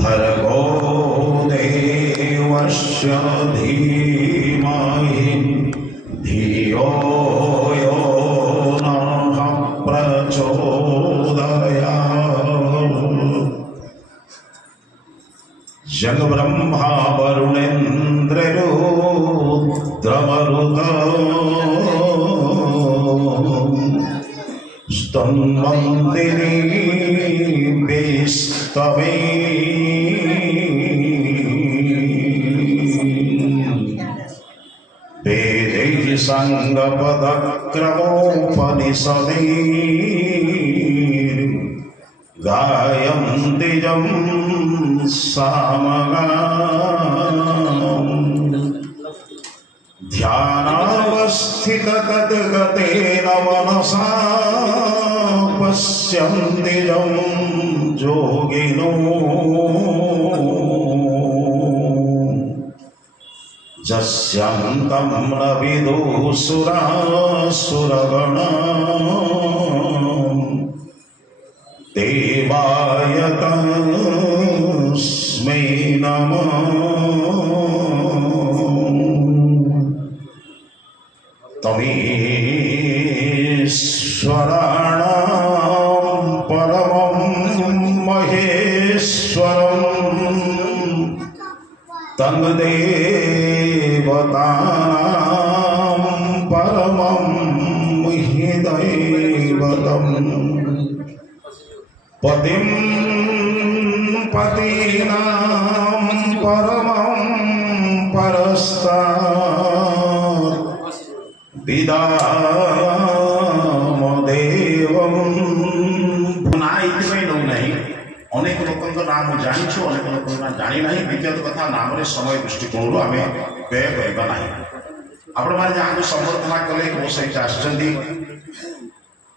भर्गो देवस्य धीमहि धियो यो नः प्रचोदयात्। जग ब्रह्मा वरुणेन्द्र रुद्रमरुत स्तन्वन्ति बेस्तवे वेदैः सङ्गपदक्रमोपनिषदैः गायन्ति यं सामगाम्। ध्यानावस्थिततद्गतेन मनसा पश्यन्ति यं योगिनो यस्यन्तं न विदुः सुरासुरगणा देवाय तस्मै नमः। तमीश्वराणां परमं महेश्वरं तन्देवतानां परमं हि दैवतम्। पतिं पतीनां परमं परस्तात् विदामदेवं। अनेक लोक नाम जानिछु अनेक लोक जानी ना विज्ञात कथा नाम समय दृष्टिकोण आम व्यय करवा ना। आपण मैंने जहाँ संबर्धना कले मो सहित आसछंती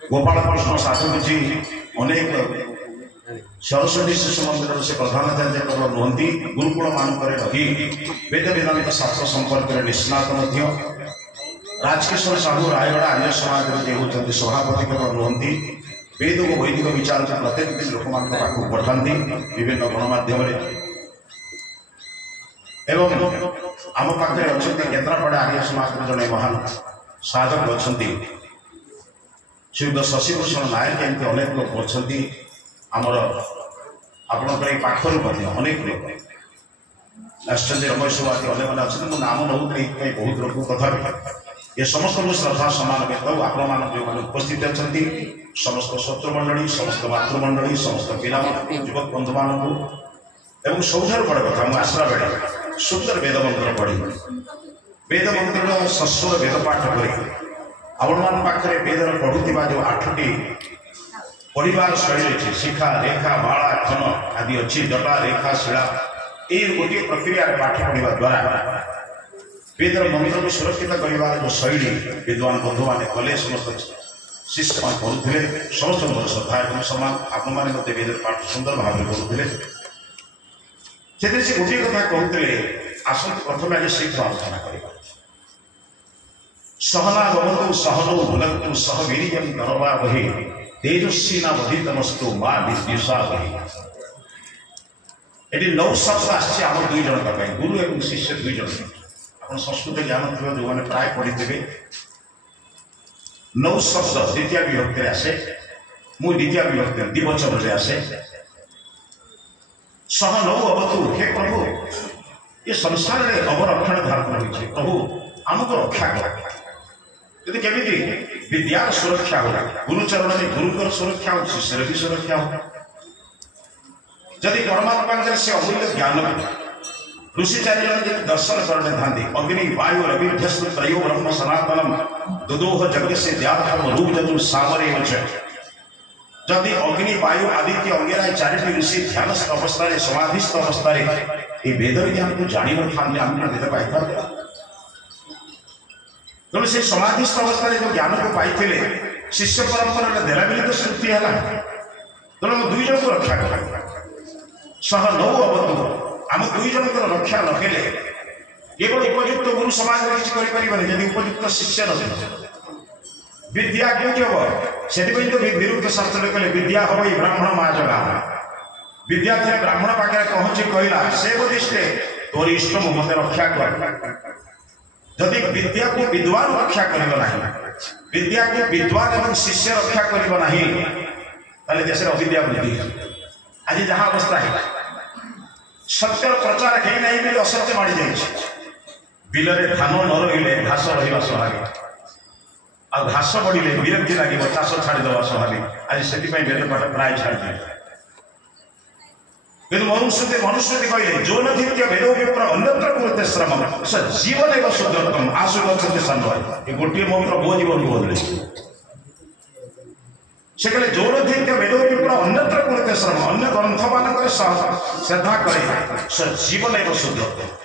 गोपाल कृष्ण साधुजी अनेक सरस्वती शिशु मंदिर से प्रधानाचार्य नुहति गुरुकुल मानक रही वेद वेदांत शास्त्र संपर्क में निष्णात राजकिशोर साहू रायगढ़ आर्य समाज होती सभापति नुहति वेद और वैदिक विचार प्रत्येक दिन लोक पाक पठाती विभिन्न गणमाध्यम एवं आम पाखे अच्छा केन्द्रापड़ा आर्य समाज जड़े महान साधक अच्छा श्रीयुक्त शशिभूषण नायक एमती अनेक लोक अच्छा आमर आपणकर पाखर अनेक लोग आश्चर्य रमेश बाती अनेक मैंने अच्छे मुझे नाम नौ बहुत लोग तथा ये समस्त श्रद्धा सम्मान व्यक्त आपण मान जो मैंने उपस्थित अच्छा समस्त शत्रुमंडली समस्त मातृमंडली समस्त पिला युवक बंधु मान सबुठार बड़ कथा मुझे आसला बेले सुंदर वेद मंत्र पढ़ी वेद मंत्र सस्वर वेद पाठ कर आपण मान पाखे वेदर पढ़ुवा जो 8टी परिवार शैली अच्छी शिखा रेखा माला खन आदि अच्छी जटा रेखा शिला ये गोटे प्रक्रिया पाठ पढ़ा द्वारा वेदर मंत्र को सुरक्षित कर जो शैली विद्वान बंधु मैंने कले समस्त शिष्य मान करुले समस्त श्रद्धा एवं सम्मान आपण मैंने वेदर पाठ सुंदर भाव करुले से गोटे कथा कहते आसत प्रथम आज शीघ्र आलोचना करवा सहना भवतु सहनौ भुनक्तु सह वीर्यं करवावहै तेजस्विनावधीतमस्तु मां विद्विषावहै। ये 9 शब्द आसी आम 2 जन गुरु एवं शिष्य 2 जन आप संस्कृत ज्ञान थी जो मैंने प्राय पढ़ी 9 शब्द द्वितीय विभक्ति आसे मुझे द्वितीय विभक्ति द्विवचन आसे सह नौ अवतु हे प्रभु ये संसार में अवरक्षण धारण होती प्रभु आमको रक्षा कर यदि केमी विद्यार सुरक्षा हो गुरुचरण में गुरुकर सुरक्षा हो शिष्य भी सुरक्षा हो जदि परमात्मा से अमूल्य ज्ञान ऋषि 4 जन दर्शन करने था अग्नि वायु रविभ्यस्तु त्रयो ब्रह्म सनातनम दुदोह जगत से द्यात्म रूप जतु सामरे जदि अग्नि वायु आदित्य अंगेरा 4टी ऋषि ध्यानस्थ अवस्था समाधिस्थ अवस्था ये वेद ज्ञान को जानी न था वेद पाई तेणु से समाधिस्थ अवस्था जो ज्ञान को पाई शिष्य परंपरा देला मिलित श्रुति है तेणु 2 जन को रक्षा कर सह नौ अवतु आम 2 जन को रक्षा नकले केवल उपयुक्त गुरु समाज में किसी यदि उपयुक्त शिष्य न विद्या क्यों हम से तो निरुक्त शास्त्र कहले विद्या हम ब्राह्मण माँ जगा विद्या थे ब्राह्मण पाखे पहुंची कहला से बुद्धिष्टे तोर इष्ट मत रक्षा कर जदि विद्या को विद्वान रक्षा करिबो नाही विद्या को विद्वान एवं शिष्य रक्षा करिबो नाही ताले देश रे अविद्या वृद्धि आज जहां अवस्था है सत्य प्रचार है नहीं भी असत्य मारी जाए बिल में धान न रही घास रहा स्वाभाविक आ घास बढ़े विरक्ति लगे चाष छाड़ीद स्वाभाविक आज से वेद पाठ प्राय छाड़ी किंतु मनुष्य कहले जो नृत्य वेद विप्र अन्यत्र कुरुते श्रम स जीवन एवं शुद्धतम आशु गच्छति संभव गोटे मंत्र मो जीवन बोले से कहले जो नृत्य वेद विप्र अन्यत्र कुरुते श्रम अन्य ग्रंथ मान श्रद्धा करे स जीवन एवं शुद्धतम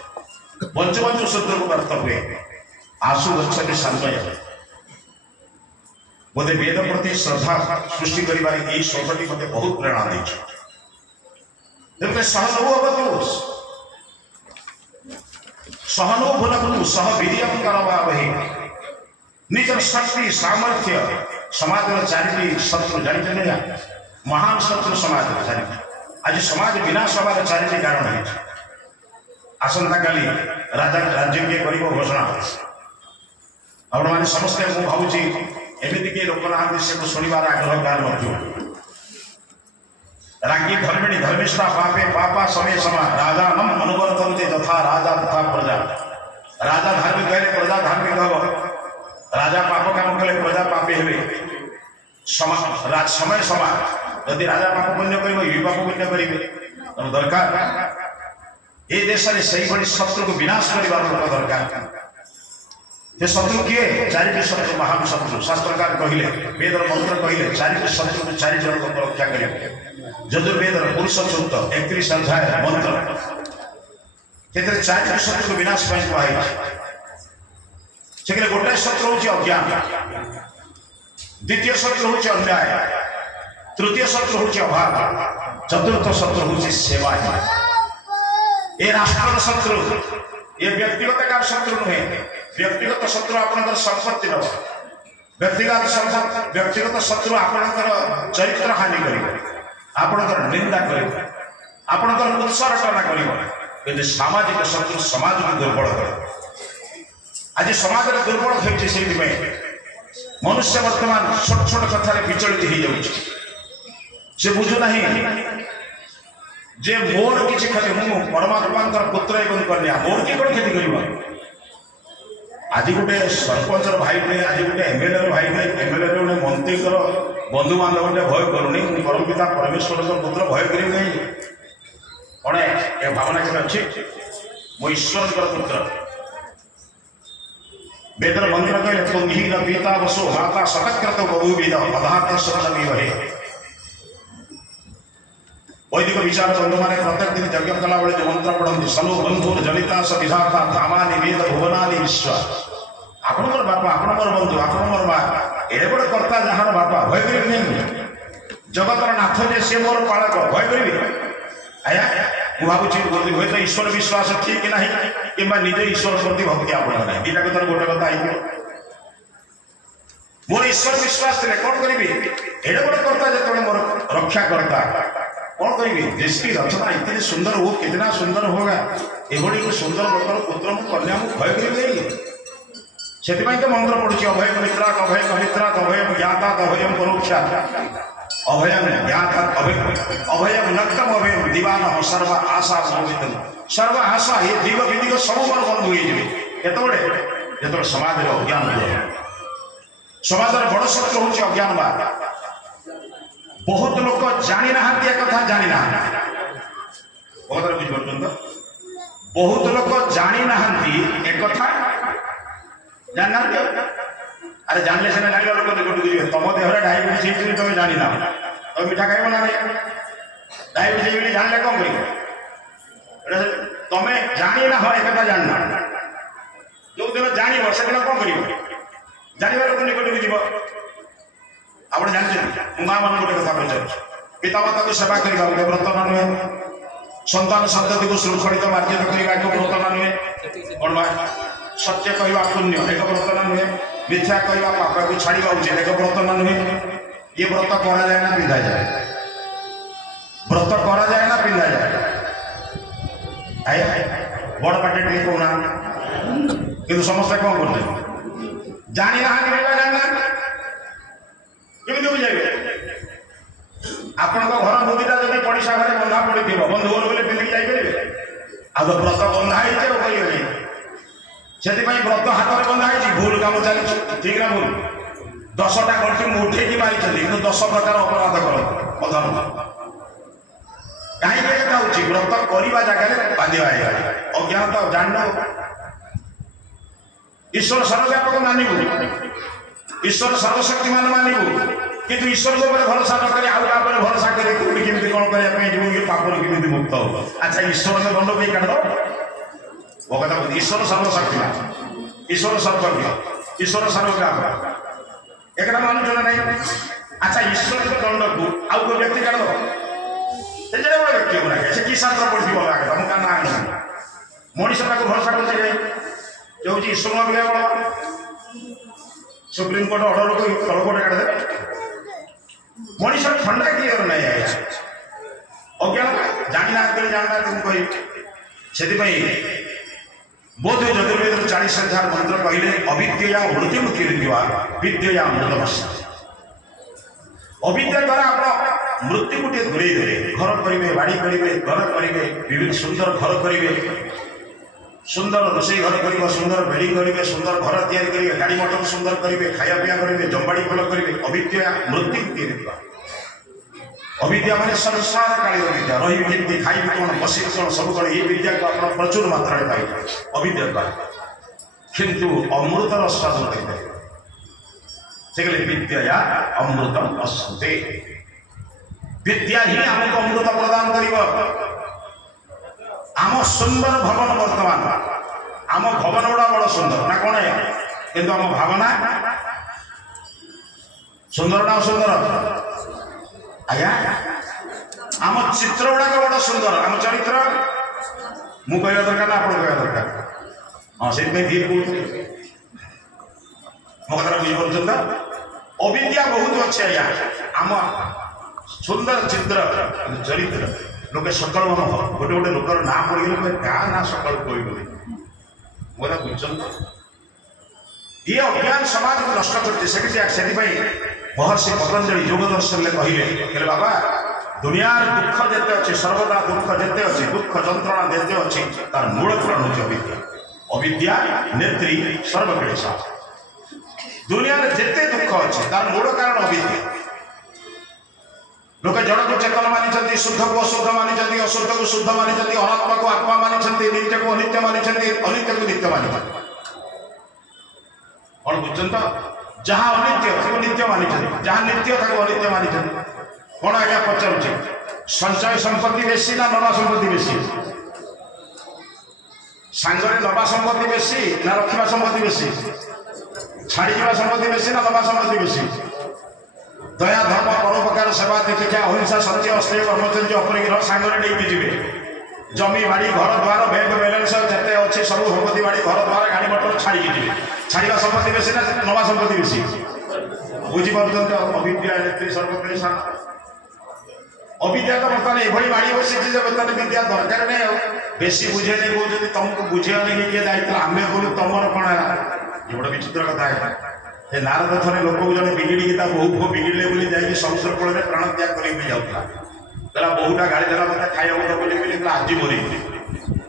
बंचु बंचु शुद्ध को प्राप्त हुए आशु गच्छति संभव बोधे वेद प्रति श्रद्धा सृष्टि कर श्लोकटी मत बहुत प्रेरणा देती सहनुभुनभु सह वीर्यं करवावहे निजर शक्ति सामर्थ्य समाज चारिटी शत्रु जानते महान शत्रु समाज चारिटी आज समाज विनाश हमारे चारिटी कारण है आसंता काली राजा राज्य के गरीब घोषणा आपण माने समस्ते मु भावुची एमिति के लोक ना से शुणिबार आग्रह कार राज्ञी धर्मिणी धर्मिष्ठा पापे पापा समय समा राजा नम अनुवर्तन्ते तथा राजा तथा प्रजा राजा धार्मिक कहले प्रजा धार्मिक हो राजा पाप काम कले प्रजा पापी हेबे समय समा यदि राजा पाप पुण्य करिबो पाप पुण्य करिबे दरकार ए देश रे सही बड़ी शत्रु को विनाश करिबार लोक दरकार ये शत्रु किए चारिटी शत्रु महान शत्रु शास्त्रकार कहले वेदर मंत्र कहले चारिटी शत्रु को चारि जन को रक्षा करिबे यजुर्वेद पुरुष सूक्त 31 अध्याय मंत्र केतरे चारिटी शत्रु को विनाश पाई कहै से गोटे शत्रु होची अज्ञान द्वितीय शत्रु होची अन्याय तृतीय शत्रु होची अभाव चतुर्थ शत्रु होची सेवा ए राष्ट्र शत्रु ये व्यक्तिगत कार शत्रु नुहे व्यक्तिगत शत्रु आपनकर संपत्ति न व्यक्तिगत शत्रु आपनकर चरित्र हानि करिवो आपनकर निंदा करिवो आपनकर उत्सर्टना करिवो यदि सामाजिक शत्रु समाज को दुर्बल करे आज समाज रे दुर्बल होइछि सेति में मनुष्य वर्तमान छोट छोट कथा रे विचलित हो जाउछि से बुझु नाही जे मोर किछि क्षति मु परमात्मा पुत्र एवं कन्या मोर की कोन क्षति करिवो आज गोटे सरपंच भाई ने आज गोटे एमएलए भाई ने एमएलए गोटे मंत्री बंधु बांधव भय करूनी परम पिता परमेश्वर पुत्र भय करी नहीं कौन ए भावना के अच्छी मो ईश्वर पुत्र वेदर मंत्र कहले तुम ही न पिता वसो माता सतकृत बहुविध पदार्थ शब्द भी वहे वैदिक विचार बंधु मैंने प्रत्येक दिन यज्ञ कला बेले जो मंत्र पढ़ती सलो बंधु जनिता स विधाता धामानि वेद भुवनानि विश्व आपणकर बापा आपणकर बंधु आपणकर माँ एड़े बड़े कर्ता जहार बापा भय करी नहीं जगतर नाथ जे से मोर पालक भय करी आया मु भावी हुए तो ईश्वर विश्वास ठीक ना कि निजे ईश्वर प्रति भक्ति आपण ना दीटा कथा गोटे कथा आई मोर ईश्वर विश्वास थे कौन करी एड़े बड़े कर्ता जो मोर रक्षा करता कौन करी देश की रचना इतनी सुंदर हो कितना सुंदर होगा एभली को सुंदर लोकर पुत्र कन्या भय करी से तो मंत्र पढ़ुची अभय मित्रा अभय कमित्रा अभयम ज्ञाता अभयम परोक्षा अभयम ज्ञाता अभयम नक्तम अभयम दीवान सर्व आशा सर्व आशा ये दिग विदिग सब मोर बंधु होते जो समाज अज्ञान समाज बड़ शत्रु हूँ अज्ञान बा बहुत लोग जानी ना कथा जानी ना बहुत बुझे बहुत लोग जानी ना एक कथा जानना अरे जानले से जान लोग तुम देह डायबिटीज तुम जानी ना तुम मिठा खाइब ना डायबिटीज जानले कौन कर तुम्हें जानी ना एक कथा जानना जो दिन जान से दिन कौन कर जानवर लोक निकट को जीव आप जानते माँ मान गोटे कथा पचार पितामाता को सेवा करने गोटे व्रत ना नुहे सन्तान सन्तति को श्रृंखलित मार्जित करने एक व्रत ना नुहे कौन सत्य कहवा पुण्य एक व्रत ना नुहे मिथ्या कहवा पाप को छाड़ा उचित एक व्रत ना नुहे ये व्रत करा जाए ना पिंधा जाए व्रत करा जाए ना पिंधा जाए बड़ पाटे टे कहना कि समस्ते कौन करते जानी ना केमी बुझे आपण घर मुदिटा जब पड़िशा घरे बंधा पड़ी बंधु घर बोले पिंधिक जाइए आ तो व्रत बंधा है से व्रत हाथ में बंधा है भूल काम चली ठीक ना भूल 10टा गंठी उठे मारी कि 10 प्रकार अपराध कर कहीं व्रत करने जगह बांधा अज्ञानता जान ईश्वर सर्वव्यापक मानव ईश्वर सर्वशक्तिमान मानव किंतु ईश्वर भरोसा न कर भरोसा कर कौन करने पापर केमी मुक्त हो अच्छा ईश्वर ने दंड पे काट दो वो कथा ईश्वर सर्वशक्तिमान ईश्वर सर्वज्ञ ईश्वर सर्वव्यापक एक मानुष ना नहीं अच्छा ईश्वर दंड को आउ कोई व्यक्ति काट दो बड़े व्यक्ति को से कि शास्त्र पढ़ी तुम ना मनीष भरोसा कर ईश्वर बल सुप्रीम कोर्ट अर्डर को तलकोटे काट दे मनीष ठंडा क्लियर नहीं आया अज्ञान जाना जानना कही से बोध चतुर्वेद 40,000 मंत्र कहले अविद्या मृत्यु मुक्ति विद्या अमृतमस अविद्या द्वारा आप मृत्यु को दूरे देवे घर करेंगे बाड़ी करेंगे घर करेंगे विभिन्न सुंदर घर करेंगे सुंदर रोषे घर कर सुंदर बेड़ी करेंगे सुंदर घर तैयारी करेंगे गाड़ी मोटर सुंदर करेंगे खाया पिया करेंगे जम्बाड़ी फल करेंगे अविद्या मृत्यु मुक्ति अविद्या मान संसार कालीन विद्या रही केमती खाइबी कौन बस कौन सब कौन ये विद्या को आप प्रचुर मात्रा में पाई अविद्या किंतु अमृतर स्वाद देखते विद्या अमृतम अस्ते विद्या ही आमको अमृत प्रदान कर आम सुंदर भवन वर्तमान आम भवन गुड़ा बड़ सुंदर ना कौन है किंतु आम भावना सुंदर ना सुंदर आज्ञा आम चित्र गुड़ाक बड़ा सुंदर आम चरित्र मु कह दरकार ना आप कह दरकार हाँ से धीरे कहूँ मो कथा बुझीपार तो अविद्या बहुत अच्छे आज्ञा आम सुंदर चित्र चरित्र लोके सकाल गोटे गोटे लोकर ना पड़गले क्या ना सकाल कह मोरा बुझे ये अज्ञान समाज को नष्ट कर महर्षि पतंजलि योग दर्शन में कहले बाबा दुनियार दुख जिते अच्छे सर्वदा दुख जिते अच्छे दुख जंत्रणा जिते अच्छे तार मूल कारण हूँ अविद्या अविद्या नेत्री सर्वक्लेशा दुनिया जिते दुख अच्छे तार मूल कारण अविद्या लोक जड़ को चेतन मानी शुद्ध को अशुद्ध मानी अशुद्ध को शुद्ध मानी अनात्मा को आत्मा मानी नित्य को अनित्य मानी अनित्य को नित्य मानी कौन बुझे तो जहाँ अनित्य नित्य मानी जहाँ नित्य अनित्य मानी कौन आज्ञा पचारुचे संचय संपत्ति बेसी ना नवा संपत्ति बेसी सांगरे नवा संपत्ति बेसी ना रखा संपत्ति बेसी छाड़ी संपत्ति बेसी ना नवा संपत्ति बेसी दया धर्म परोपकार सेवा दीक्षा अहिंसा सत्य अस्तेय ब्रह्मचर्य अपरिग्रह सांगरे नहीं जी जमी बाड़ी घर द्वार बैंक बैलेंस जिते अच्छे सब संपत्ति बाड़ी घर द्वार गाड़ी मोटर छाड़ी जी छाड़ा संपत्ति बेसी ना नवा संपत्ति बेसी बुझीपार अविद्या नेत्री सर्वक्लेशा अविद्या तो बर्तमान ये बाड़ी बसी बर्तमान विद्या दरकार नहीं बेसी बुझे नहीं कौन तुमको बुझेगा किए दायित्व आम बोलू तुम कौन है ये गोटे विचित्र कथा है नारद थे लोक जन बिगिड़ी बहु पुओ बिगिड़े बोली जाए समुद्र कूल में प्राण त्याग कर जाऊला कहला बहुटा गाड़ी देला मत खाइबा बोली आज मरी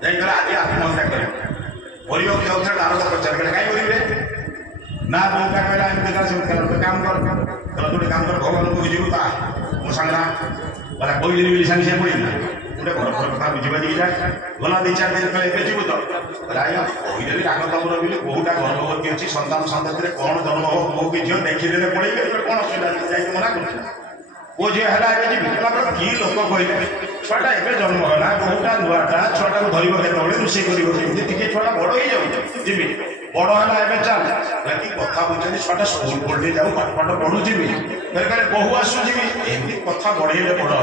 आज आत्महत्या कर मर जाऊे नारद पचार कहीं मरबे ना बहुटा कहला काम कर गोटे काम कर भगवान को बुझू मो सांगना बोला कहदेवी बोली सागे सागे पड़ी गोटे घर घर कथा बुझी जाए गला 2-4 दिन कहे एवं जीव तो आज्ञा कहदेवी राग तमर बोली बहुटा गर्भवती अच्छी सन्तान सन्तति कौन जन्म हो मो कि झील देखीदे पड़े कौन असुविधा जाए मना कर वो झील है जी कि लोक कहले छुआटा एवं जन्म है बहुटा नुआटा छुआटा को धरब के रोषे कर छुआ बड़ हो जाऊ जी बड़ है चल कि कथा बुझे छुआटा स्कूल पढ़े जाऊ पाठ पाठ पढ़ू जी कहले बहु आसुजी एमती कथा बढ़ेले बड़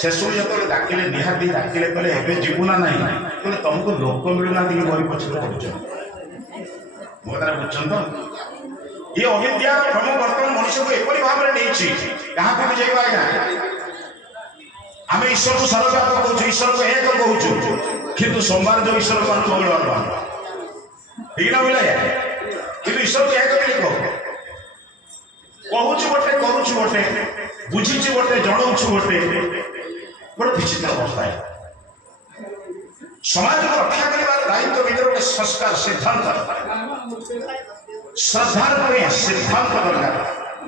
शेष जो डाकिले निहाती डाकिले कहले एवं जीवु ना ना कहले तुमको लोक मिलूना कि बही पछरे पड़ुच मो कथा बुझन तो ये अविद्या भ्रम बर्तमान मनुष्य को एपरी भाव में नहीं क्या बुझेगा आज्ञा आम ईश्वर को सर्वव्यापक कहूँ, ईश्वर को एक कहूँ, किंतु सोमवार जो ईश्वर को मंगलवार मान ठीक ना बोले कि ईश्वर को एक बोली कहूँ गोटे करुचु गोटे बुझीचु गोटे जनाऊँ गोटे गोटे विचित्र अवस्था है। समाज को रक्षा कर दायित्व भर गोटे संस्कार सिद्धांत श्रद्धा सिद्धांत दरकार।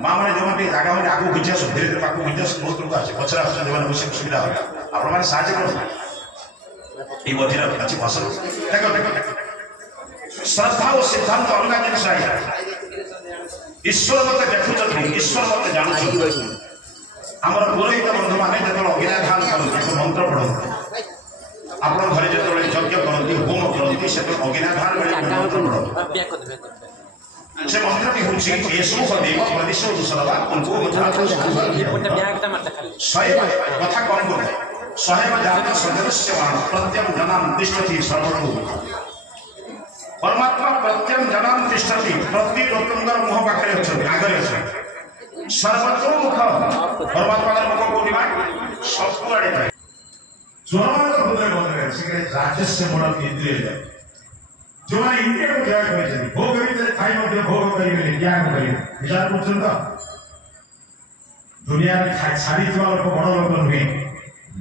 माँ मैंने जो जगह मैंने आगे घुंचा धीरे धीरे पाक घुंचा बहुत लोग आसे पचर आसे सुविधा आपण मैंने साहय कर मझे अच्छी फसल श्रद्धा और सिद्धांत अलग जिन ईश्वर मत देखुं ईश्वर मत जानू आमर पुरोहित बंधु मैंने जो अग्निधान करते मंत्र पढ़ते आप घरे जो यज्ञ करती होम करती से अग्निधान मंत्र पढ़ते से मंत्र भी होची येसु देव प्रदिशो दुसरवा उनको स्वयं कथा कौन बोलते स्वयं जात सदस्यवान प्रत्यम जनाम तिष्ठति सर्वतो परमात्मा प्रत्यम जनाम तिष्ठति प्रति लोकंगर मुह पाखरे अछन आगरे अछन सर्वतो मुख परमात्मा का मुख कोनी बा सब आड़े थाए जोरमान हृदय बंधरे से राजस्य मूल इंद्रिय जाय जो मैंने इंद्रिय को जय कर भोग खाई भोग करेंगे क्या करेंगे विचार कर दुनिया में छाड़ी लोक बड़ लोक नुहे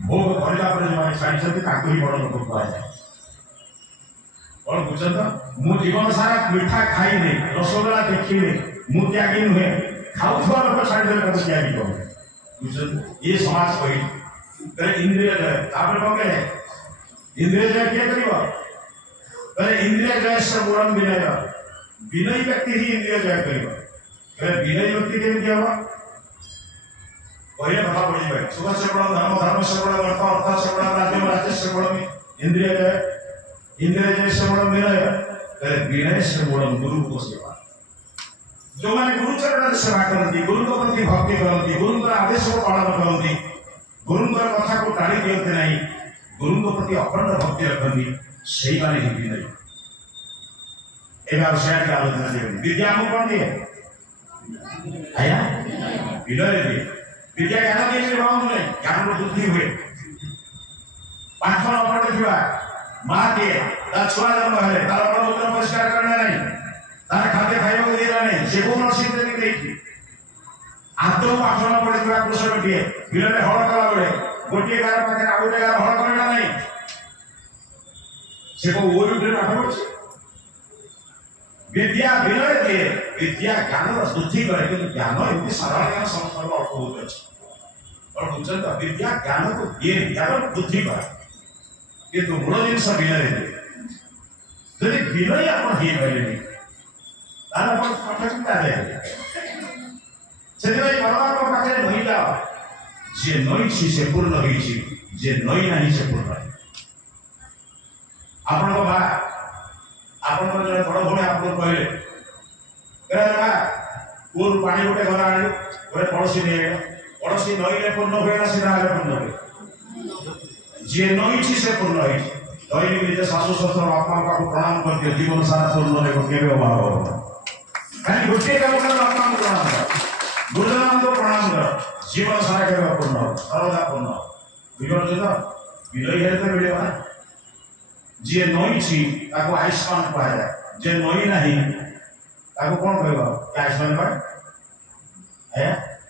भोग भरला जो छाड़ी ही बड़ लोक कह जाए कौन बुझ मु जीवन सारा मिठा खाई नहीं रसगोला देखी मु त्यागी नुहे खाऊा लोक छाड़ी त्यागी कह बुझ ये समाज कही इंद्रिय जय कौन कहे इंद्रिय जय किए कर इंद्रिय जय से मूलम विनय विनयी व्यक्ति ही इंद्रिय जय कर विनयी व्यक्ति केमती हम पहले कथा पढ़ी सुख से बड़ा धर्म धर्म से बड़ा अर्थ अर्थ से बड़ा राज्य राज्य से बड़ा इंद्रिय जय से मूलम विनय विनय से मूलम गुरु को सेवा जो मैंने गुरुचरण सेवा करती गुरु को प्रति भक्ति करती गुरु आदेश को पालन करती गुरु कथा को टाणी दिखते नहीं गुरु को प्रति अखंड भक्ति रखती सही माने ही विनय एक विषय की आलोचना दिए विद्या हमको कौन दिए आया विनय दिए विद्या ज्ञान दिए भाव नहीं ज्ञान को बुद्धि हुए पाठ न पढ़े थिबा मां दिए ता छुआ जन्म हेले तार पर उत्तर परिष्कार करना नहीं तार खाद्य खाइबा को दिला नहीं से को नसीब दे देई आदो पाठ न पढ़े थिबा कृषक दिए विनय हळ कला बेले गोटे गार पाखे आ गोटे गार हळ करना नहीं से को वो भी पाठ पढ़े विद्या विनय दिए विद्या ज्ञान बुद्धि करे कि ज्ञान एमती साधारण ज्ञान समस्त अल्प बहुत अच्छे और बुझता विद्या ज्ञान को दिए ज्ञान बुद्धि करे कि तो मूल जिनस विनय दिए जदि विनय आपण ही पारे तार आपण पाठ चिंता दे से परमात्मा पाखे नईला जे नई से पूर्ण होई जे नई नहीं से पूर्ण आपण बा आपण जो बड़ भूमि आपको कहले कूर पानी गोटे घर आने गोटे पड़ोसी नहीं पड़ोसी नईले पूर्ण हुए ना सीधा पूर्ण हुए जी नई से पूर्ण नई निजे शाशु शस्त्र बापा माँ को प्रणाम करते जीवन सारा पूर्ण के अभाव हो कहीं गोटे काम कर बापा को प्रणाम कर गुरुजन को प्रणाम कर जीवन सारा के पूर्ण हो सर्वदा पूर्ण बुझे विनय हेतु मिले जी नई छी ताको आयुष्मान कहा जाए जे नई नहीं ताको कौन कहबो कि आयुष्मान भाई है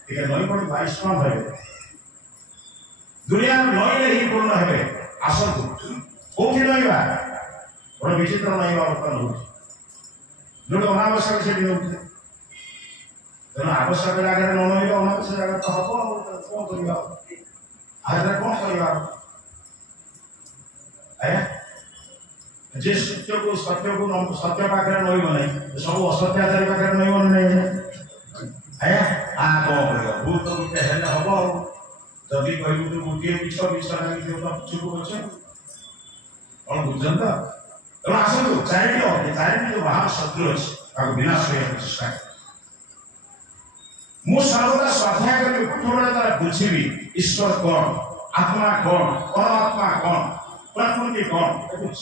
ठीक है नई पड़ी आयुष्मान भाई दुनिया में नई ही पूर्ण है आसतु कोठी नई बा बड़ विचित्र नई अवस्था हो जो अनावश्यक से दिन होते तेना आवश्यक जगह न नई अनावश्यक जगह तो हबो कौन करिया आज कौन करिया है जे सत्य को सत्य पाखे नई नहीं सब असत्याचारी पाखे नई बन नहीं है आ कौन भूत गोटे हेले हम जदि कहू तो गोटे विष विष लगे चुप अच्छे कौन बुझन तो आसतु चारिटी जो महान शत्रु अच्छे विनाश चेष्टा मुझे सर्वदा स्वाध्याय करी पाठ तार बुझी ईश्वर कौन आत्मा कौन परमात्मा कौन प्रकृति कौन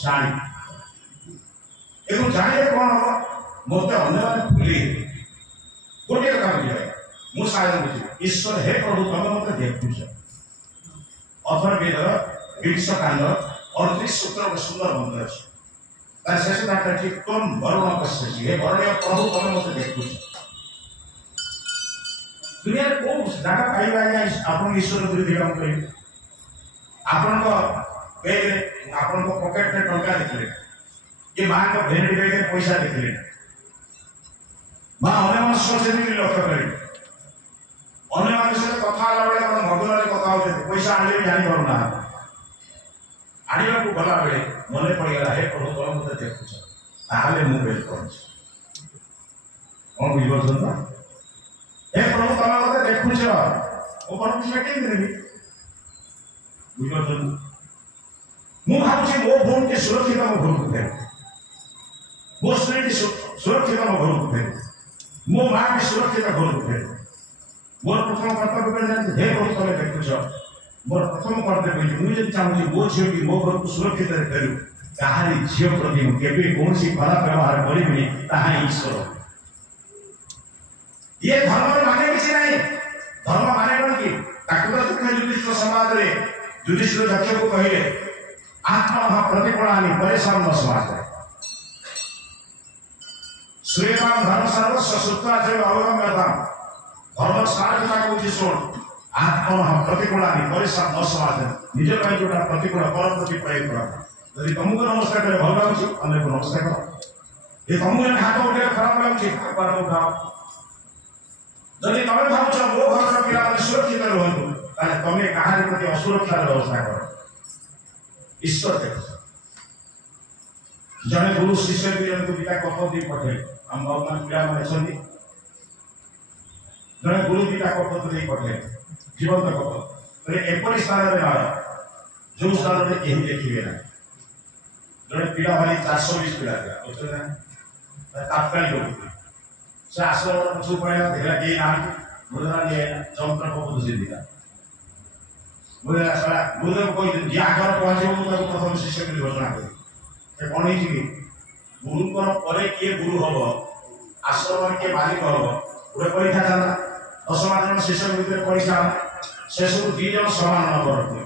जानी एवं जाने कौन हम मत अन्य भूली गोटे काम मुझे ईश्वर हे प्रभु तुम मत देखुच अथर्ववेद 20 कांड 38 सूत्र सुंदर मंत्र अछि तार शेष दाता ठीक तुम वरुण पश्यसि हे वरुण प्रभु तुम मते देखुछ दुनिया रे को जागा पाइबा या आपन ईश्वर विरोधी काम करे आपन को बैग आपन को पॉकेट में टंका देखले ये मां को भेंडी बैग में पैसा देखले मां अन्य मनुष्य से भी लक्ष्य करे अन्य मनुष्य से कथा आला बेले कोन भगवान रे कथा होते पैसा आले भी जानि करू ना आनिबा को गला बेले मने पड़ी गला हे प्रभु तुम मते देखुछ ताहाले मु बेल करछ कोन बुझबो ना हे प्रभु तुम मते देखुछ ओ परमेश्वर के देबी बुझबो मु भाबुछि मो फोन के सुरक्षित मो घर को दे मो स्त्री के सुरक्षित मो घर को दे मो मां के सुरक्षित घर को दे मोर प्रथम कर्तव्य कर जानते हे प्रभु तुम देखुछ मोर प्रथम कर्तव्य मु जे चाहूछि मो झियो की मो घर को सुरक्षित रे करू ताहारी झियो प्रति मु केबे कोनसी खराब व्यवहार करिबिनी ताहा ईश्वर ये धर्म माने किछि नाही धर्म माने कोन की ताकु तो युधिष्ठिर समाज रे युधिष्ठिर दक्ष को कहिले आत्मा प्रतिपणानि परेशान न समाज श्रीराम धर्म सर्वस्व सुत्वाचे अवगम्यता धर्म सारता को सुन आत्मा प्रतिपणानि परेशान न समाज निज ପାଇଁ जोटा प्रतिकूल पर प्रति प्रयोग करा यदि तुमको नमस्कार करे भल लाଗୁଛି अन्य को नमस्कार करो ये तुमको हाथ उठे खराब लाଗୁଛି पर उठाओ यदि तमे भाबुछ मो घर पिला सुरक्षित रहंतु ताले तमे काहारी प्रति असुरक्षा व्यवस्था करो ईश्वर देख जने गुरु शिष्य भी को दिटा कथ दी पठे हम भगवान पिला माने छथि जने गुरु दिटा कथ दी पठे जीवन कथ रे एपरि स्थान रे ना जो स्थान रे केहि देखिबे ना जने पिला वाली 420 पिला था ओछे ना तात्कालिक होती से आश्रम रो पछु पळा धेला के ना मुदरा ले जंत्र को बुझि दिला मुदरा सारा गुरुदेव कोइ जे आगर पहुंचे मु ताको प्रथम शिष्य के घोषणा करी से कोन ही छी गुरु पर परे के गुरु हबो आश्रम के मालिक हबो पूरे परीक्षा जाला 10 जन शिष्य भीतर परीक्षा से सब 2 जन समान न करते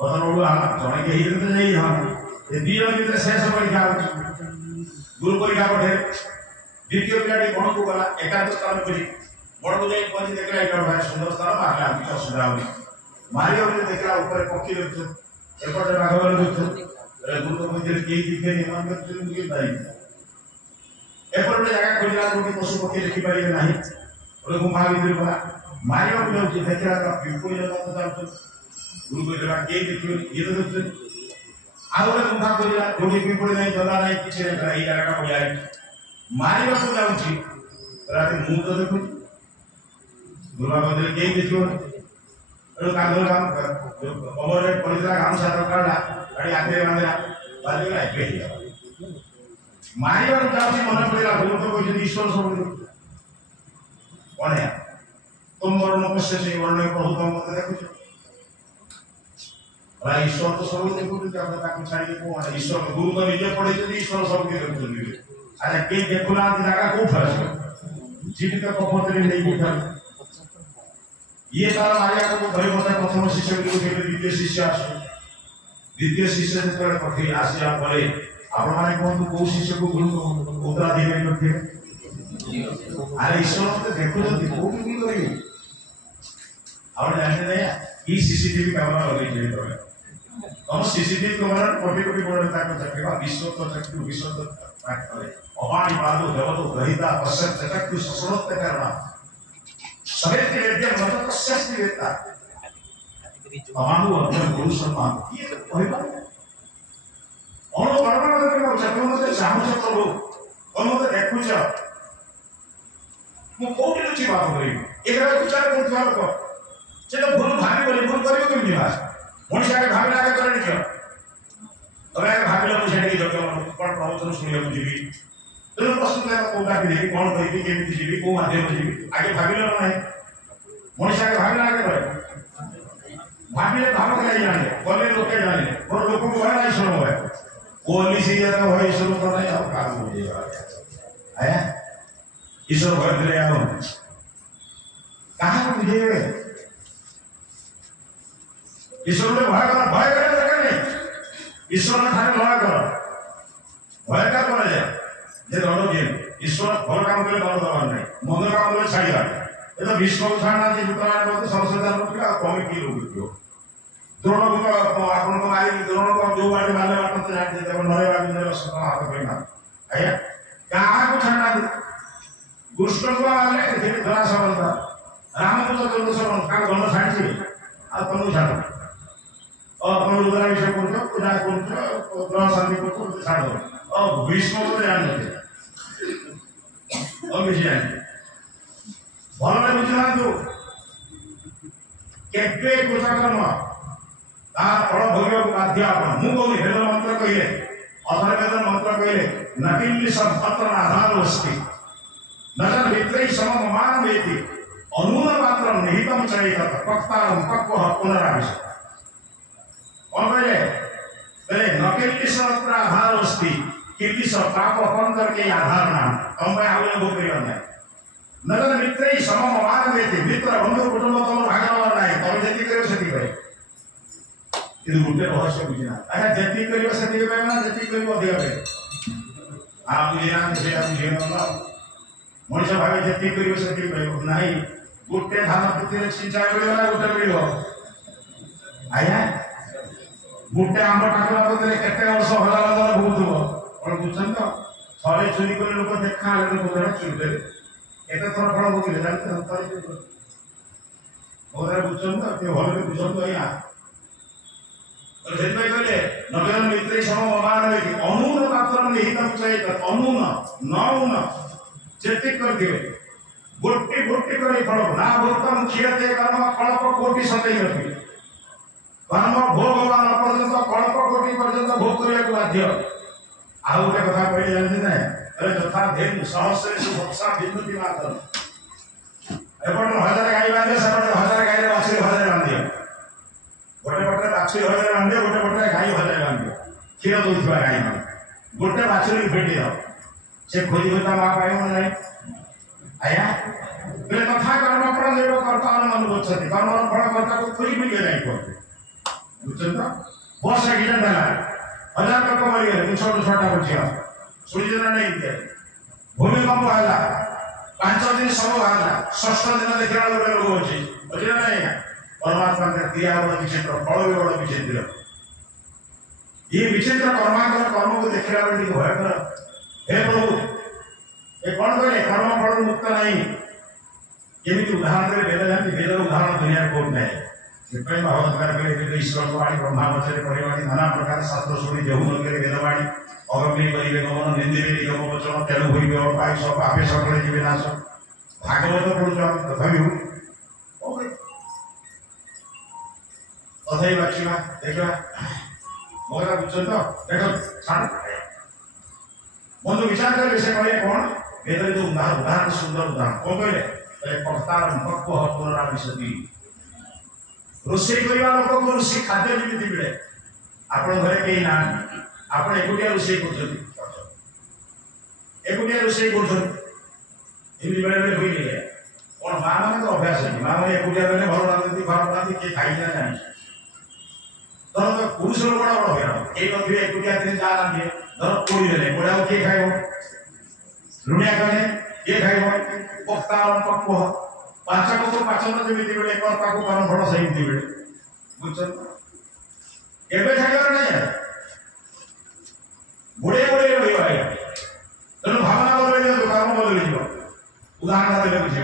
कथन ओडु आ जने के हिरते नहीं हम ए 2 जन भीतर शेष परीक्षा गुरु परीक्षा पठे द्वितीय पिलाटी कोन को गला एकादश स्थान करी बड़ को जाई पहुंची देखला एटा भाई सुंदर स्थान मारला आदि असुविधा होई मारियो ने देखला ऊपर पक्षी रखतो एपटे भागवल रखतो गुरु को मंदिर के दिखे नियम करते मुके भाई एपटे जगह खोजला कोठी पशु पक्षी देखि पारिबे नाही ओरे गुफा भीतर गला मारियो को जाउची देखला का बिल्कुल जगह तो गुरु को जगह के देखियो ये तो देखतो आउरे गुफा खोजला कोठी बिल्कुल नहीं जला नहीं किछ नहीं जगह का बुझाई मारियो को जाउची राते मु तो देखु गुरु मंदिर के देखियो अरे कांदोल काम कमर रे पड़िला काम साथ काढला गाड़ी आते बांधला बाली ना पे मारियो को जाउची मन पड़िला गुरु तो कोइ ईश्वर सब कोन है तुम वर्ण पश्य से वर्ण प्रभु तुम मत देखु भाई ईश्वर तो सब देखु जब तक छाड़ी को ईश्वर गुरु तो निजे पड़े जे ईश्वर सब के देखु अरे के देखुना जगह को फरस जीवित कपतरे नहीं उठा ये तारा मारिया को भय होता प्रथम शिष्य को द्वितीय शिष्य आसो द्वितीय शिष्य से तोड़ पठे आसिया परे आपण माने कोन को शिष्य को गुरु उत्तराधिकारी करथे अरे ईश्वर तो देखो तो को भी करी आपण जानते नहीं ई सीसीटीवी कैमरा लगे जे तो हम सीसीटीवी कैमरा कोटी कोटी बड़ ताको देखबा विश्व तो चक्षु विश्व तो अवाणी बादो जगतो ग्रहिता पश्चात चक्षु ससुरत्व करना सवेते वेद्य मत सस्ति वेता अवानु अर्जुन गुरु सम्मान ये कहबा ono परमात्मा के चक्र मते चाहू प्रभु तुम मते देखुछ मु कोठी रुचि बात करी एकरा विचार करथवा लोक से तो भूल भाबी बोली भूल करियो केमि भास मनुष्य के भाबी लागे करे नियो तबे भाबिलो मुझे कि जगह कोन प्रवचन सुनियो जीवी तो प्रश्न है कोटा भी देखि कोन कहि केमि जीवी को माध्यम जीवी आगे भाबिलो नाही मनुष्य के भाबी लागे करे भाबिले भाव के नहीं जाने बोले लोग के जाने और लोगों को नहीं सुनो है बोली से या तो है शुरू कर रहे अब काम हो जाएगा है ईश्वर भय ले आओ कहां को बुझेवे ईश्वर ने भय करे दरकार नहीं ईश्वर ने ठाने भय कर भय का करे जे दंड दिए ईश्वर भल काम करे दंड दबार नहीं मंद काम करे छाड़िया ये तो भीष्म को छाड़ना युद्धराज बोलते सरस्वती कमी की लोग द्रोण को आपन को मारी द्रोण को जो बाटे मारले बाटे तो जान देते नरे बाबू ने सता हाथ पहिना आया कहां को छाड़ना कृष्ण को मारले धीरे धरा सबंध राम को तो दोष का गण छाड़ी आ तुम छाड़ और तुम रुद्रा विषय करतो पूजा करतो ग्रह शांति करतो छाड़ दो और भीष्म को जान देते और विषय भले बुझना तो केबे कुशकर्म फल भोग बाध्य आप मुझे वेद मंत्र कहले अधर्वेद मंत्र कहले नकिल्ली संपत्र आधार अस्ति नजर वित्रय समम मान वेति अनून मात्र निहितम चैतत पक्तारम पक्व पुनराविश और कहले नकिल्ली संपत्र आधार अस्ति कीर्ति सब पाप अपन करके आधार नाम हम भाई आगे भोग करियो नहीं नजर वित्रय समम मान वेति मित्र बंधु कुटुंब तम भागवा नहीं तम जति करियो सेति भाई ಇದು ಗುಡ್ಡೆ ರಹಸ್ಯ बुझना अच्छा जति करियो सेति भाई ना जति करियो अधिक भाई आप बुझना सेटा बुझेनो ना मनुष्य भाई जति करियो सेति भाई नहीं गुड्डे धान पुत्री सिंचाई करियो ना गुड्डे मिलियो आया गुड्डे आम ठाकुर पुत्री केते वर्ष होला होला भूतबो और बुझन तो थरे चोरी करे लोक देखा ले लोक धरे चोरी करे एते थर फळ भोगिले जानते थरे ओरे बुझन तो ते भले बुझन तो या और जन्मय कहले नगन मित्रे सम अमान वेति अनून मात्रम निहितम चैतत अनून नौन चेतिक कर दिवे गोटी करे फल ना भोक्तम खियते कर्म कल्प कोटि सतै रखि कर्म भोगवान पर्यंत कल्प कोटि पर्यंत भोग करिया को बाध्य आ उटे कथा कहले जानते ना अरे यथा धेनु सहस्रेषु वत्सा विद्युति मात्र एपट 1000 गाय बांधे सेपट 1000 गाय रे बाछी 1000 बांधे गोटे पटे बाछी 1000 बांधे गोटे पटे गाय 1000 बांधे क्षीर दूसरा गाय मान गोटे बाछी भेटी दाओ से खोजी होता मां पाइबो नहीं आया बोले कथा कर्म फल देव कर्ता मन बुझते कर्म फल कर्ता को खोजी मिल नहीं करते बुझते तो बस एक्सीडेंट है 1000 लोग मर गए छोटा छोटा बच्चा सुनिजना नहीं दिया भूमिकंप होला 5 दिन सब होला 6 दिन देखला लोग रोग अछि बुझना नहीं परमात्मा का क्रिया बड़ विचित्र फल भी बड़ विचित्र ये विचित्र कर्मांतर कर्म को देखला बेटी भय कर हे प्रभु ये कौन करे कर्म फल मुक्त नहीं केमिति उदाहरण रे वेद जानती वेद उदाहरण दुनिया को नहीं सेपई भागवत कर के वेद ईश्वर वाणी ब्रह्मा वचन परिवाणी नाना प्रकार शास्त्र सुनी देहु न के वेदवाणी अगम्य करिवे गमन निंदिवे निगम वचन तेणु होइबे पाई सब आपे सकले जीवे नाश भागवत पढुछ तथापि ओके तथापि बाचिमा देखा मोरा बुझछ तो देखो छाड़ बंधु विचार कर विषय कहले कौन वेद जो उदाहरण सुंदर उदाहरण कौन कहले पक्तारम पक्व पुनराविशति रोषेई करवा लोक को रोषेई खाद्य निमित्त मिले आपण घरे कहीं ना आपण एकुटिया रोषेई करछथि एकुटिया रोषेई करछथि एमि बेले बेले होई नहीं और मां माने तो अभ्यास है मां माने एकुटिया बेले भलो रांधती खराब रांधती के खाई ना जानि तो पुरुष लोग बड़ा बड़ा हेरा एक नथि एकुटिया दिन जा रांधे धर कोड़ी देले कोड़ा के खाइबो लुणिया कने के खाइबो पक्तारम पक्व पांच को पाचन जेमिति बेले एक ताको कर्म फल सहित बेले बुझछन एबे छाइयो नहीं बुढ़े बुढ़े रही आया तेणु भावना बदल दियो कर्म बदल दियो उदाहरण देले बुझे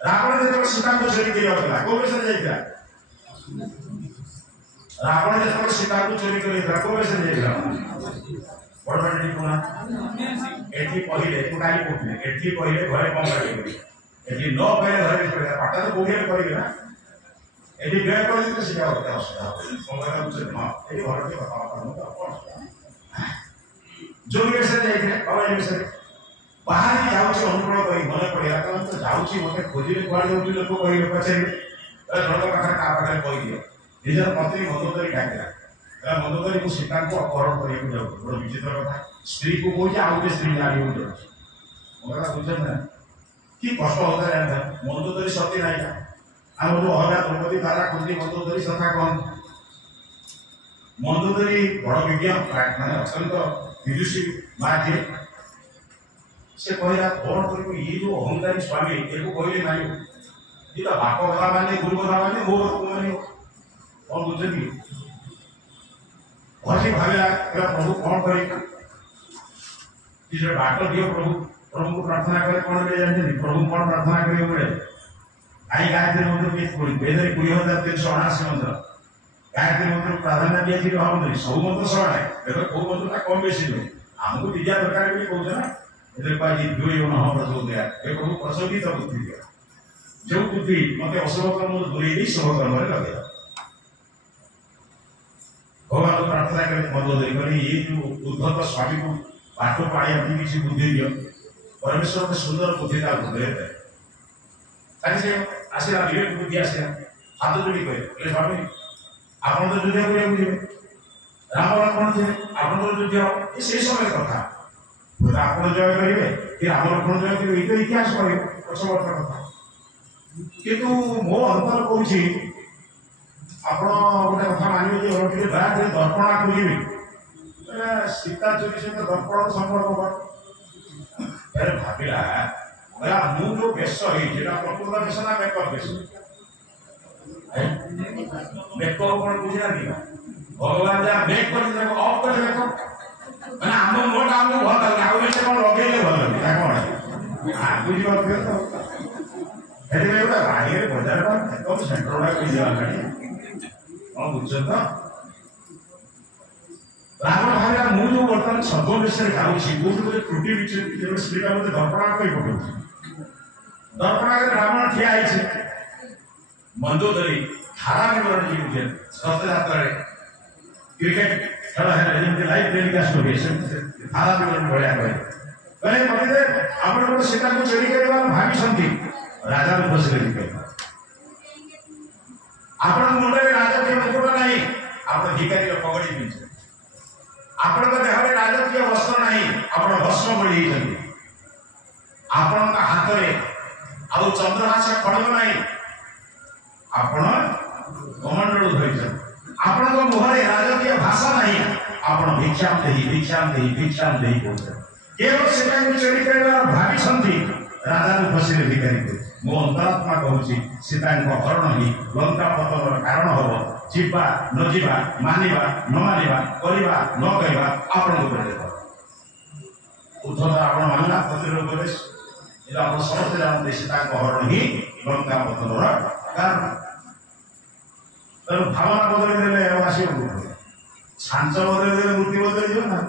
रावण जे सीता को चोरी करिया होला को बेसे जाइता रावण जे सीता को चोरी करिया को बेसे जाइता बड़ बड़ कोना एठी पहिले कुटाई कोठले एठी पहिले घरे कम लागे एठी न पहिले घरे पहिले पाटा तो बोगे करिवे ना एठी गए पहिले तो सीधा होता असुविधा समय बुझे हां एठी घरे के कथा करनो तो कोन जो बेसे जाइते बाबा बेसे बाहर जाउची अनुकूल करी मने पड़िया तो जाउची मते खोजिले कुआड जाउची लोक कहिले पछे धरक कथा का पाखरे कहि दियो निजर पत्नी मंदोदरी डाकिला मंदोदरी को सीता को अपहरण करिया जाउ बड़ विचित्र कथा स्त्री को कोई आउटे स्त्री नारी हो जाउची ओकरा बुझन ना कि कष्ट होता है मंदोदरी सती नाही आम जो अहरा द्रौपदी तारा कुंती मंदोदरी सथा कौन मंदोदरी बड़ विज्ञ माने अत्यंत विदुषी माँ थे से कहला कौन कर ये जो अहंकारी स्वामी ये कहले ना ये तो बाप कथा माने गुरु कथा माने मो माने कौन बुझे भली भाविला प्रभु कौन करे बाट दियो प्रभु प्रभु को प्रार्थना करे कौन ले जानते प्रभु कौन प्रार्थना करे बोले आई गायत्री मंत्र के वेद 20,379 मंत्र गायत्री मंत्र प्राधान्य दिया थी भाव सब मंत्र समान देखो को मंत्र का कम बेसी नहीं हमको विद्या दरकार भी कहते ना इधर पाजी दुई न हम प्रचोदया ए प्रभु प्रचोदित बुद्धि दिया जो बुद्धि मते असुभ कर्म दूरी दी शुभ कर्म रे लगे भगवान को प्रार्थना करे मंदोदरी करे ये जो उद्धत स्वामी को बाटो पाई अपनी किसी बुद्धि दियो परमेश्वर के सुंदर बुद्धि का बुद्धि है ताकि से आशीर्वाद विवेक बुद्धि आसे हाथ जोड़ी कहे ए स्वामी आपण तो युद्ध करे बुझे राम लक्ष्मण थे आपण तो युद्ध ये से समय कथा बोला आपण जय करिवे कि राम लक्ष्मण जय करिवे ये इतिहास कहे प्रसवत कथा किंतु मो अंतर कहूची आपण गोटे कथा मानिबे जे ओरके बात दर्पणा करिवे सीता चोरी सहित दर्पण संपर्क कर भाविला बोला मु जो बेश प्रकृत बेश ना मेकअप बेश मेकअप कौन बुझे ना भगवान जहाँ मेक कर अफ कर मेकअप मैंने आम मोट आम भल लगे आउ से कौन लगे भल लगे कौन बुझी पारे तो गोटे बाहर बजार मेकअप सेंटर गुड़ा कौन बुझ तो रावण भाविला मु जो बर्तमान सब विषय गाँची कौट गोटे त्रुटि विचरण स्त्रीटा मत दर्पणा कही पकाऊ दर्पणा रावण ठिया है मंदोदरी धारा विवरण जी रथयात्रा क्रिकेट खेल है लाइव टेलीकास्ट हो धारा विवरण भाया कहे कहे मते आपण सीता को चोरी करवा भावी राजा बसले आपण मुंडे राजकीय मुकुट नहीं आप भिकारी पगड़ी पिंधे आपण देह में राजकीय वस्त्र नहीं आपण भस्म पड़ी आपण हाथ में आउ चंद्रहास खड़ग नहीं आपण कमंडल धरी आपण मुहरे राजकीय भाषा नहीं आपण भिक्षाम देही कहते केवल सेटा को चोरी करवा भावी राजा बसले भिकारी मो अंतरात्मा कहूँ सीता हरण ही लंका पतन कारण हम जीवा न जीवा मानिबा न मानिबा करवा न कहवा आपण उद्धत आपण मानला पतिर उपदेश आप समस्त जानते सीता हरण ही लंका पतन कारण भावना बदल देने आसो छांच बदल देने मूर्ति बदल ना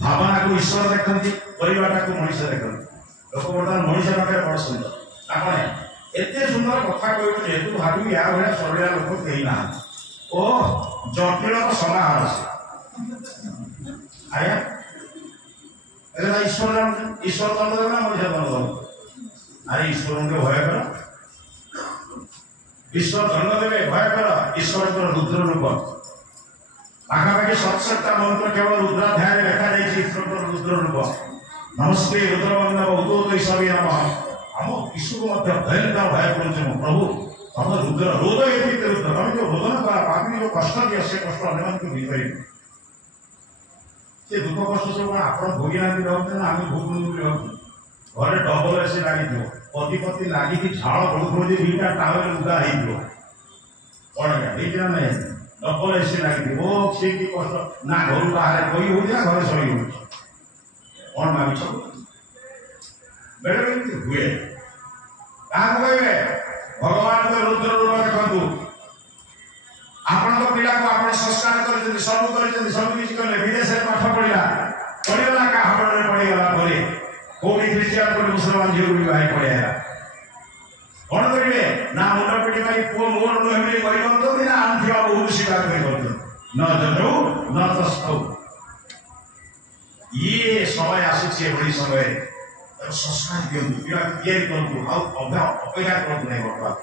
भावना को ईश्वर देखती परिवार को मनीष देखती लोक बर्तमान मनीष पाखे बड़ सुंदर कौन एत सुंदर कथा कह जेहतु भावी या भाया सरलिया लोक कहीं ना ओ जटिल समाहार से आया ईश्वर दंड देवे ना मनीष दंड दो अरे ईश्वर के भय कर ईश्वर दंड देवे भय कर ईश्वर रुद्र रूप पाखापाखि 67टा मंत्र केवल रुद्राध्याय लिखा जाए ईश्वर रुद्र रूप नमस्ते रुद्रवंदन उदोद ईश्वरी नमः हम ईश्वर को मध्य भयंकर भय करूँ प्रभु हम रुद्र रोद रुद्र तुम जो रोदन करा पापी जो कष्ट दिए से कष्ट अन्य को नहीं करें से दुख कष्ट सब आप भोगी ना रहते ना आम भोग घरे डबल एसी लगी पति पति लगिक झाड़ पड़ू दुईटा टावर लुगा कौन ना नहीं डबल एसी लगी सी कि कष्ट ना घर बाहर कही हो घरे सही हो कौन भावी बेड़े हुए क्या कहे भगवान को रुद्र रूप देखु आपण पिला को आप संस्कार कर सब किसी कले विदेश में पाठ पढ़ा पढ़ीगला क्या हाथ में पड़ीगला कौटी ख्रीस्टान को मुसलमान झील भी बाहर पड़े कौन करेंगे ना मुंड पिटी मारी पुओ मोर नुहे कही ना आम थी बहुत स्वीकार कर न जजौ न तस्थौ ये समय आसुचे बड़ी समय संस्कार दिंतु पिला करूँ अपेक्षा करूँ नहीं बर्तमान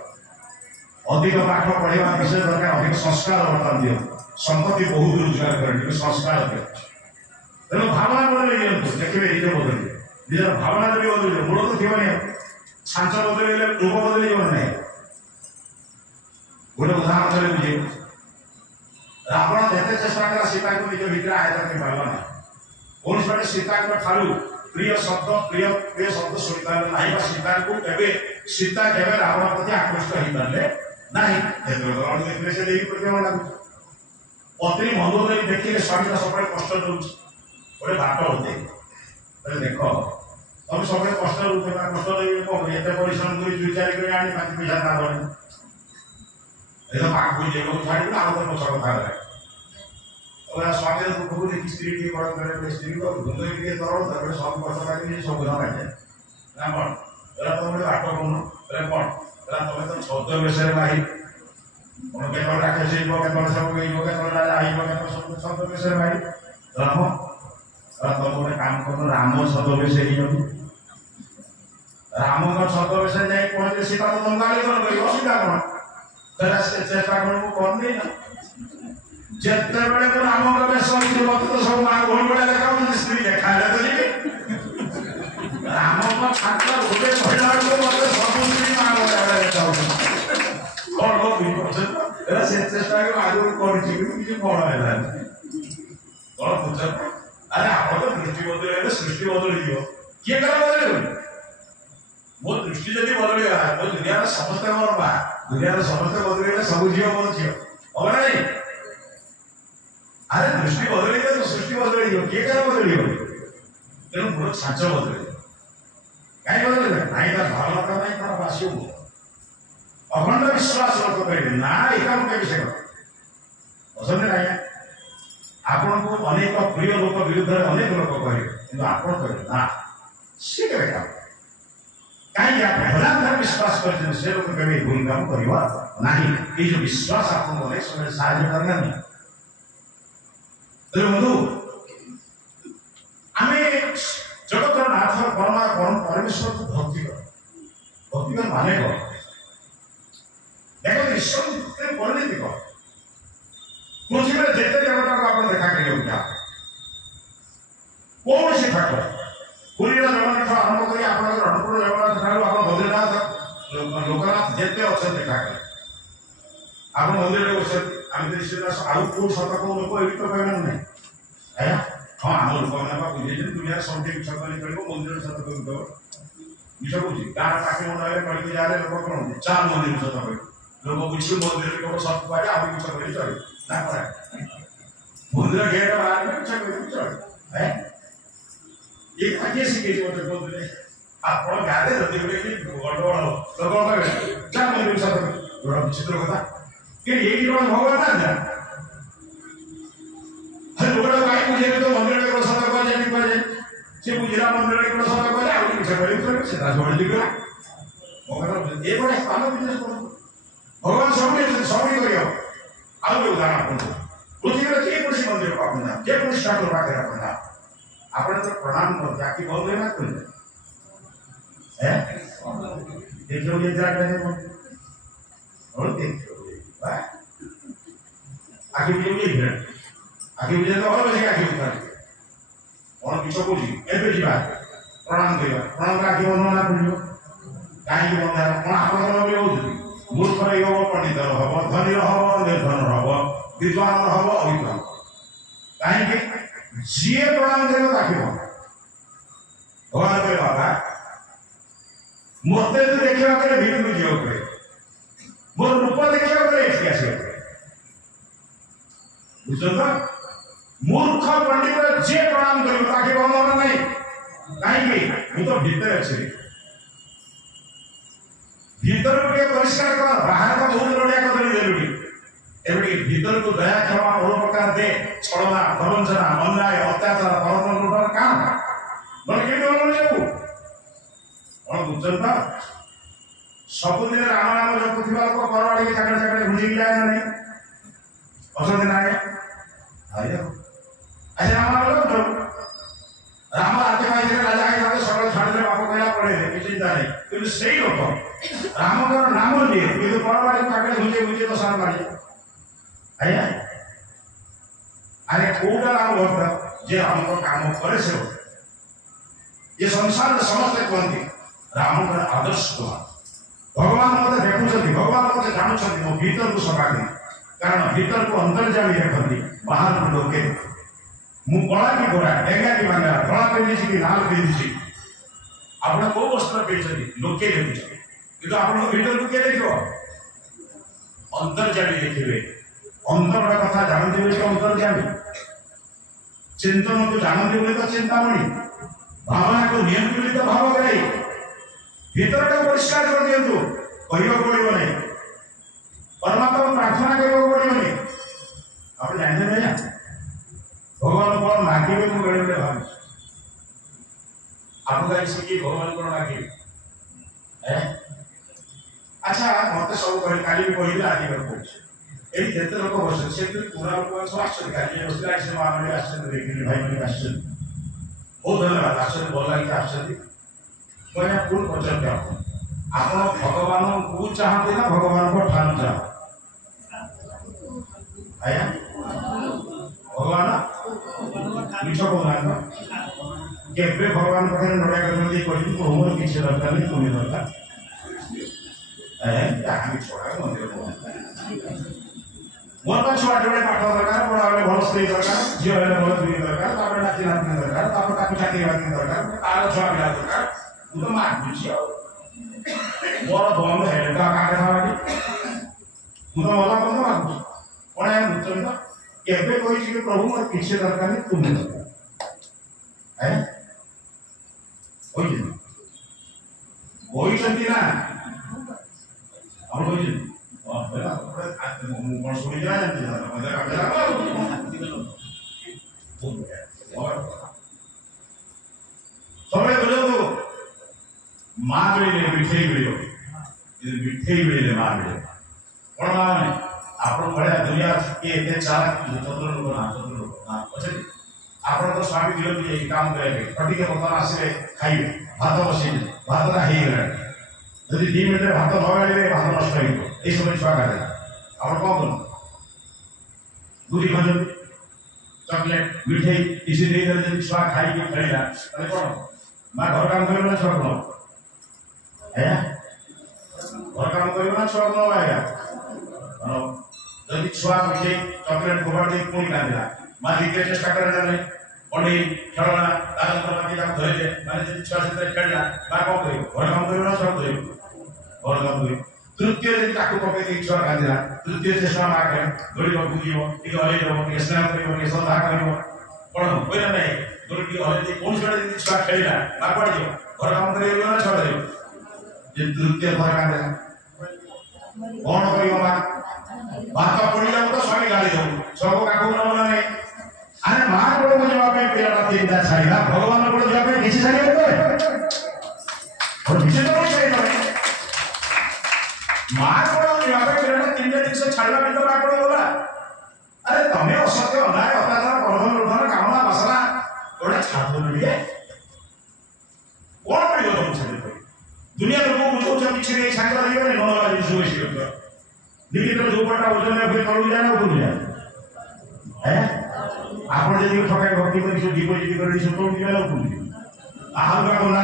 अधिक पाठ पढ़ा विषय दरकार अधिक संस्कार बर्तमान दिखाँ संपत्ति बहुत रोजगार करें संस्कार दिखाँ तेणु भावना बदल दिखाँ देखिए निज बदल निजर भावना जब बदल मूल तो थी छांच बदल रूप बदल ना गोटे उदाहरण देले बुझे रावण जेते चेष्टा कला सीता को निज भीतर आयत कर पारला ना कौन बाटे सीता को ठारू प्रिय शब्द सुनी पारला नाही बा सीता को केबे रावण प्रति आकृष्ट होई पारले नाही जेते रावण देखले से देही प्रति मन लागु पत्नी मधु देई देखिले स्वामी का सबले कष्ट दउछ गोटे बाट होते अरे देखो तुम सबले कष्ट दउछ ना कष्ट देई को एते परिश्रम करी विचार करी आनी पांच पैसा ना बने ए तो पाक बुझे को छाड़ी ना तो पछ कथा रे ओला स्वामी को दुख देखि स्त्री की बड़ करे स्त्री को दुनो के तरल तबे सब कष्ट लागि सब गुना बाटे ना बड़ एला तो बड़े बाट कोन रे बड़ एला तमे तो 14 बेसरे भाई उन के तोरा के से जो के तोरा सब के जो के तोरा आई जो के सब 14 बेसरे भाई राम एला तो बड़े काम करो राम 14 बेसरे ही राम को 14 बेसरे जाई पहुंचे सीता तो दंगाली कर सीता कोन तेरा से चेष्टा करू कोन नहीं ना जेते बड़े को राम का बेस होई वक्त तो सब मां गोल बड़े देखा स्त्री देखा ले तो जी राम का छात्र होबे पहिला को मते सब स्त्री मां गोल देखा और लोग भी तेरा से चेष्टा के आगु करछि कि कोन हैला और पूछ अरे आप तो दृष्टि बदले सृष्टि बदल दियो के करा बदले मो दृष्टि जदी बदल गया तो दुनिया में समस्त मोर बा दुनिया में समस्त बदले सब जीव मोर जीव और नहीं अरे दृष्टि बदल गया तो सृष्टि बदल दियो के करा बदल दियो तेनु मोर छाच बदल काई बदल गया नाही ता भावना का नाही तार वासियो अखंड विश्वास लोक कहे ना एकाम के विषय पसंद नहीं आपण को अनेक प्रिय लोक विरुद्ध अनेक लोक कहे किंतु आपण कहे ना सी के काम काई आप भला विश्वास करते से लोग कभी भूल काम करवा नहीं ये जो विश्वास आपन को समय साहाय्य करना नहीं तो बंधु हमें जगत नाथ परमेश्वर को भक्ति कर माने को देखो ईश्वर के परिणति को पृथ्वी में जेते देवता को आपण देखा के क्या कौन से ठाकुर पुरी जगन्नाथ आरंभ करी आपण रणपुर जगन्नाथ ठाकुर आपण बद्रीनाथ लोकनाथ जेते अक्षर देखा के आपण मंदिर रे बसत आम दृश्यदास आउ को सत को लोक एवित कहना नहीं है हां हम लोक ना बुझे जे दुनिया सब ठीक सकली करिवो मंदिर सत को दो निशा बुझी गाना पाके मोडले करी जा रे लोक कोन चार मंदिर सत को लोग कुछ मंदिर को सब पाए आउ कुछ करी चले ना पड़े मंदिर गेट बाहर में कुछ करी चले है एक आगे सीखे जो तो बोलते आपण गादे जदी बले कि गडबड हो तो कोन कहबे चार मंदिर सत बड़ा विचित्र कथा कि ये कोन भगवान ना हर लोगड़ा भाई मुझे तो मंदिर में प्रसाद को जानी पाए से गुजरा मंदिर में प्रसाद को जाओ कुछ करी तो से छोड़ दिया भगवान ये बड़ा स्थान बिजनेस करो भगवान सब करियो आउ जो उदाहरण आपन पृथ्वी रे जे कुछ मंदिर को आपन जे कुछ ठाकुर पाके आपन आपन तो प्रणाम कर जाकी बोल ना कोई है देखो ये जरा करे और देखो बा आगे भी ये आगे भी तो और बजे आगे उतर और किछो को जी एबे जीवा प्रणाम करियो प्रणाम का आगे बनना पड़ियो काई बनना कोन आपन भी होउती मूर्ख हो पंडित हम धनी हम निर्धन हम विद्वान हम अविद्वान कहीं जी प्रणाम कर भगवान कहे बाबा मत देखा भितर जीव पे मोर रूप देखा बुझ मूर्ख पंडित जे प्रणाम कर भगवान नहीं कहीं तो भीतर अच्छे भीतर के परिष्कार कर बाहर का बहुत बढ़िया कर जरूरी एबडी भीतर को दया क्षमा और प्रकार दे छलना प्रवंचना अन्याय अत्याचार परम लूटर काम बल्कि बोल जाऊ और बुझता सब दिन राम नाम जपुथिबा को परवाड़ी के चकड़े चकड़े घुसी जाए ना नहीं असद ना है आया ऐसे राम नाम जप राम राज्य में राजा के साथ सकल छाड़ दे बाप कहला पड़े किसी जाने किंतु सही लोग राम का नाम लिए किंतु परवाड़ी चकड़े घुसी तो सार मारी आया अरे कोटा राम होता जे हम को काम करे से ये संसार में समस्त कहते राम का आदर्श कुमार भगवान मत देखुं भगवान मत जानूँ मो भीतर को सफा कर कारण भीतर को अंतर्जामी देखती बाहर को लोके मु कला कि गोरा डेंगा कि भांगा धला पिंधि कि लाल पिंधि आप कौ वस्त्र पिंधि लोके देखुं कि आप भीतर को किए देख अंतर्जामी देखिए अंतर कथा जानते बोली अंतर्जामी चिंतन को जानते बोली तो चिंतामणि भावना को नियंत्रित बोली तो भावग्राही भीतर को परिष्कार कर दिंतु कह पड़ो नहीं परमात्मा प्रार्थना करने पड़ो नहीं आप जानते ना भगवान कौन मागे मुझे बेड़े बेड़े भाव आपको कहीं भगवान कौन मागे अच्छा मत सब कह काली कहले आज कहे ये लोक बस से पूरा लोक सब आश्चर्य काली बसले आज माने आश्चर्य देखिए भाई मैंने आश्चर्य बहुत धन्यवाद आश्चर्य भल लगे आश्चर्य मैं पूर्ण पचार आप भगवान को चाहते ना भगवान को ठान चाह आया भगवान मिछ कहना केवे भगवान पाखे नड़िया कर मोर किसी दरकार नहीं तुम्हें दरकार छोड़ा मंदिर मोर तो छुआ जोड़े पाठ दरकार बड़ा बेले भल स्त्री दरकार झील बेले भल स्त्री दरकार नाती नाती दरकार चाकरी बाकरी दरकार तार छुआ पिला दरकार तू तो मागुची मोर बंद है काटे खावाटी तू तो मला बंद मागुची कौन है मुझे केवे कही प्रभु मोर किसी दरकार नहीं तुम्हें दरकार है कही ना हम कही कौन शुणी सब बुझे माँ मिले मिठे मिले मिठे मिले माँ मिले कौन माँ मैंने आप दुनिया किए चालक चतुर लोक ना चतुर लोक ना अच्छे आप तो स्वामी दिल काम करेंगे फटिके बर्तमान आसवे खाइबे भात बसे भात जब 2 मिनट भात न गाड़े भात नष्ट हो सब छुआ खाते आप कौन करूँ गुरी खजन चॉकलेट मिठे किसी दे छुआ खाई खेला कौन माँ घर काम कर छुआ कौन है घर काम कर छुआ कौन आएगा जब छुआ मिठे चॉकलेट फोपाड़ दे पुणी कांदा माँ दिखे चेष्टा कर पंडी खेलना धरले मैंने छुआ से खेलना माँ कौन कर घर काम कर छुआ कर घर काम कर तृतीय दिन पकड़ छुआ कांदा तृतीय चेष्टा माँ कहे दौड़ बुझे हल्दी स्नेह कर श्रद्धा कर कौन कोई ना दौड़ हल्दी कौन छुआ खेलना माँ कौन घर काम कर छुआ कर तृतीय थर कांदा कौन कर माँ भात पड़ा तो स्वामी गाड़ी दू सब का नहीं अरे माँ को जावाई पिला 3टा छाड़ा भगवान को जावाई किसी छाड़े और किसी तो नहीं छाड़ी माँ को जावाई पिला 3टा जिन छाड़ा भी तो माँ को गला अरे तमें असत्य अन्याय अत्याचार प्रलोभन लुठन कामना बासना गोटे छाड़ मिले कौन पड़ो तुम छाड़ी दुनिया लोग बुझाऊ किसी नहीं छाड़ देवे न जिन निकित जो पटा ओजन तलू जाए ना उपरू जाए आप ठकाई भक्ति कर डिपोजिट कर तोड़ ना उपरू हल्का करना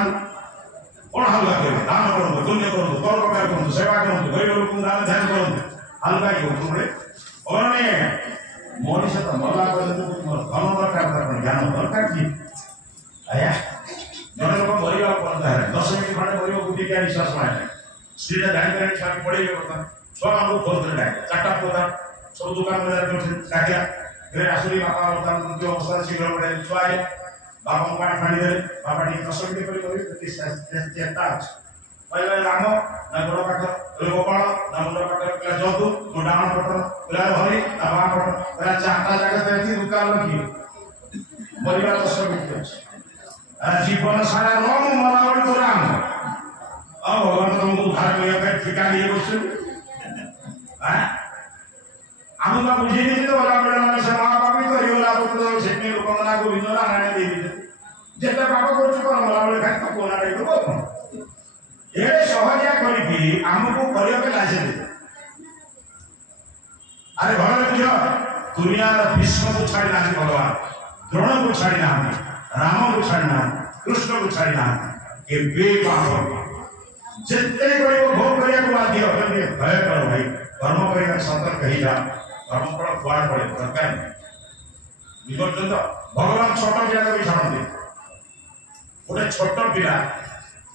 कौन हल्का करेंगे दान करूँ पुण्य करूँ परोपकार करूँ सेवा करूँ गरीब लोग दान ध्यान करूँ हल्का ही होते और मनीष तो मरला धन दरकार ज्ञान दरकार कि आया जन लोग मरवा पड़ता है 10 मिनट खंडे मर बुद्धि क्या विश्वास मारे स्त्री जान छुआ पड़े बर्तमान छुआ को फोन कर डाके 4टा पोता सब दुकान में डाकिया फिर आसुरी बापा बर्तमान जो अवस्था शीघ्र पड़े छुआ बापा को पानी फाड़ी दे बापा टी 10 मिनट कर पहले राम ना गोड़ पाख गोपाल ना मुंड पाख पिला जंतु मो डाण पटर पिला हरि ना बाँ पटर पिला 4टा जगह दुकान लगी मरवा 10 मिनट जीवन सारा रम मरावल तो राम अब भगवान तुमको उद्धार कर ठिका लिए बस आम का बुझे नहीं तो वाला बेड़ा में से मां बाप तो यो ला पुत्र सेने लोक मना को बिनो आने दे दी जेता बाप को चुका मला बेले खाई तो कोना रे को ए सहजिया करी कि हमको करियो के लाजे दे अरे भगवान बुझ दुनिया विश्व को छाड़ी ना भगवान द्रोण को छाड़ी ना राम को छाड़ना कृष्ण को छाड़ना के वे पाप जितने गरीब भोग करिया को बात दियो भय करो भाई कर्म करिया सतर्क ही जा कर्म फल कुआड़ पड़े दरकार बुझुछन तो भगवान छोट पिला को भी छाड़ते गोटे छोट पिला